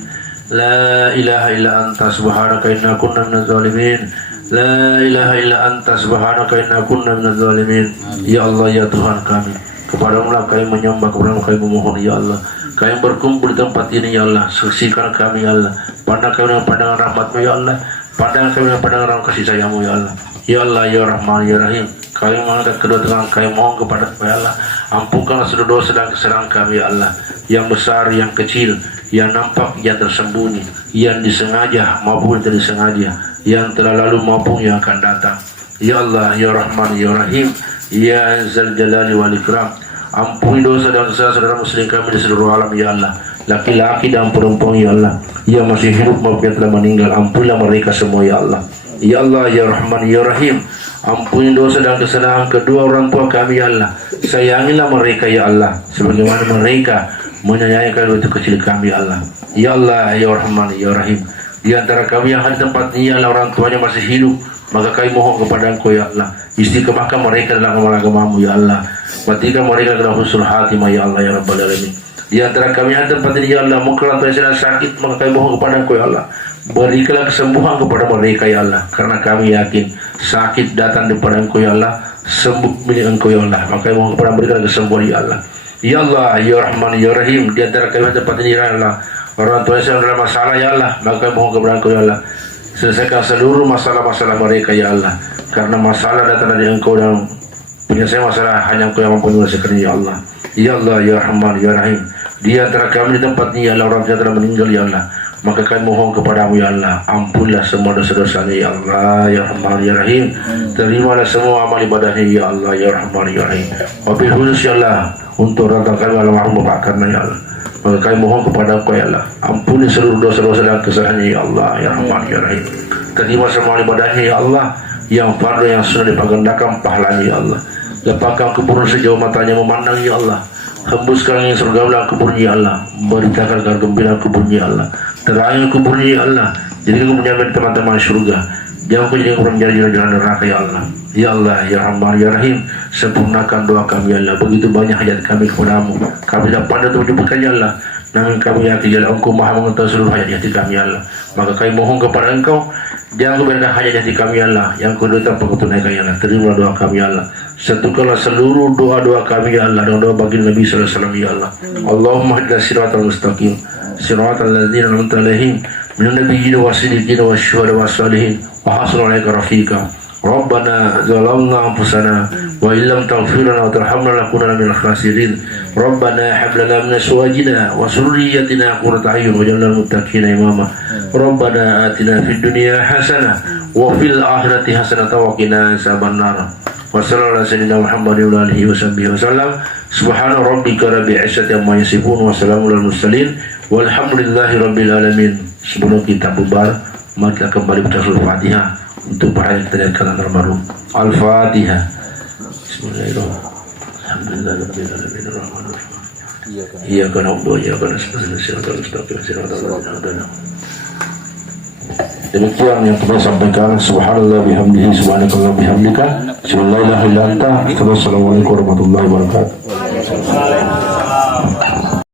La ilaha illa anta subhanaka inna kunna minaz zalimin. La ilaha illa anta subhanaka inna kunna minaz zalimin. Ya Allah ya Tuhan kami, kepadamu lah kami menyembah, kepadamu kami memohon ya Allah. Kami berkumpul di tempat ini ya Allah, saksikan kami ya Allah. Pandang kami dengan pandangan rahmat-Mu ya Allah. Pandang kami dengan pandangan kasih sayang-Mu ya Allah. Ya Allah ya Rahman ya Rahim. Kami mengangkat kedua tangan kami mohon kepada ya Allah. Ampunkanlah seluruh dosa dan kesalahan kami ya Allah. Yang besar, yang kecil, yang nampak, yang tersembunyi, yang disengaja maupun tidak disengaja, yang telah lalu maupun yang akan datang. Ya Allah ya Rahman ya Rahim. Ya Zal Jalali wal Ikram. Ampuni dosa dan dosa saudara muslim kami di seluruh alam ya Allah, laki-laki dan perempuan ya Allah, yang masih hidup maupun yang telah meninggal. Ampunilah mereka semua ya Allah. Ya Allah ya Rahman ya Rahim, ampuni dosa dan kesalahan kedua orang tua kami ya Allah. Sayangilah mereka ya Allah, sebagaimana mereka menyayangi kami waktu kecil kami ya Allah. Ya Allah ya Rahman ya Rahim, di antara kami yang ada tempat ini ya Allah orang tuanya masih hidup, maka kami mohon kepada Engkau ya Allah, istiqomahkan mereka dalam agama-Mu ya Allah, matikan mereka dalam husnul khatimah ya Allah ya Rabbal Alamin. Di antara kami yang ada tempat ini ya Allah, mungkin orang tua yang sedang sakit, maka kami mohon kepada Engkau ya Allah, berikanlah kesembuhan kepada mereka ya Allah, karena kami yakin sakit datang daripada Engkau ya Allah, sembuh milik Engkau ya Allah, maka kami mohon kepada mereka kesembuhan ya Allah. Ya Allah ya Rahman ya Rahim, di antara kami yang ada tempat ini ya Allah, orang tua yang sedang dalam masalah ya Allah, maka kami mohon kepada Engkau ya Allah, selesaikan seluruh masalah-masalah mereka ya Allah, karena masalah datang dari Engkau dan penyelesaian masalah hanya Engkau yang mampu menyelesaikan ya Allah. Ya Allah ya Rahman ya Rahim, di antara kami di tempat ini ya Allah orang yang telah meninggal ya Allah, maka kami mohon kepadamu ya Allah, ampunilah semua dosa-dosanya ya Allah ya Rahman ya Rahim. Terimalah semua amal ibadahnya ya Allah ya Rahman ya Rahim. Wabil khusus ya Allah untuk orang kami almarhum Bapak karena ya Allah, maka kami mohon kepada Engkau ya Allah, ampuni seluruh dosa-dosa dan kesalahannya ya Allah ya Rahman ya Rahim. Terima semua ibadahnya ya Allah, yang fardu yang sudah dipagandakan pahalanya ya Allah. Lepaskan kuburan sejauh matanya memandang ya Allah, hembuskan yang surga dalam kuburnya ya Allah, beritakan kabar gembira kuburnya ya Allah, terangin kuburnya ya Allah, jadikan kuburnya teman-teman surga, jangan kau jadikan kuburnya jalan neraka ya Allah. Ya Allah ya Rahman ya Rahim, sempurnakan doa kami ya Allah, begitu banyak hajat kami kepadamu, kami tidak pandai untuk menyebutkan ya Allah, namun kami yakin ya Allah Engkau maha mengetahui seluruh hajat hati kami ya Allah, maka kami mohon kepada Engkau, jangan biarkan hajat hati kami ya Allah yang kedua tanpa kau tunaikan ya Allah. Terimalah doa kami ya Allah, satukanlah seluruh doa-doa kami ya Allah dan doa bagi Nabi sallallahu alaihi wasallam ya Allah. Allahumma ihdinas siratal mustaqim, siratal ladzina an'amta alaihim minan nabiyyin wasiddiqin wasyuhada'i wassalihin wa hasuna ulaika rafiqa. Rabbana zalamna anfusana wa illam taghfir lana wa tarhamna lanakunanna minal khasirin. Rabbana hab lana min azwajina wa dhurriyyatina qurrata a'yun waj'alna lil muttaqina imama. Rabbana atina fid dunya hasanah wa fil akhirati hasanah wa qina adzabannar. Wa sallallahu ala sayyidina Muhammadin wa alihi wa sahbihi wasallam. Subhana rabbika rabbil izzati amma yasifun wa salamun alal mursalin walhamdulillahi rabbil alamin. Sebelum kita bubar, mari kita kembali baca surah Fatihah untuk para yang kita lihat almarhum. Al-Fatihah. Bismillahirrahmanirrahim. Alhamdulillahirabbil alamin arrahmanir rahim. Iyyaka na'budu wa iyyaka nasta'in ihdinas siratal mustaqim. Demikian yang kita sampaikan. Subhanallah bihamdihi subhanakallah bihamdika. Assalamualaikum warahmatullahi wabarakatuh.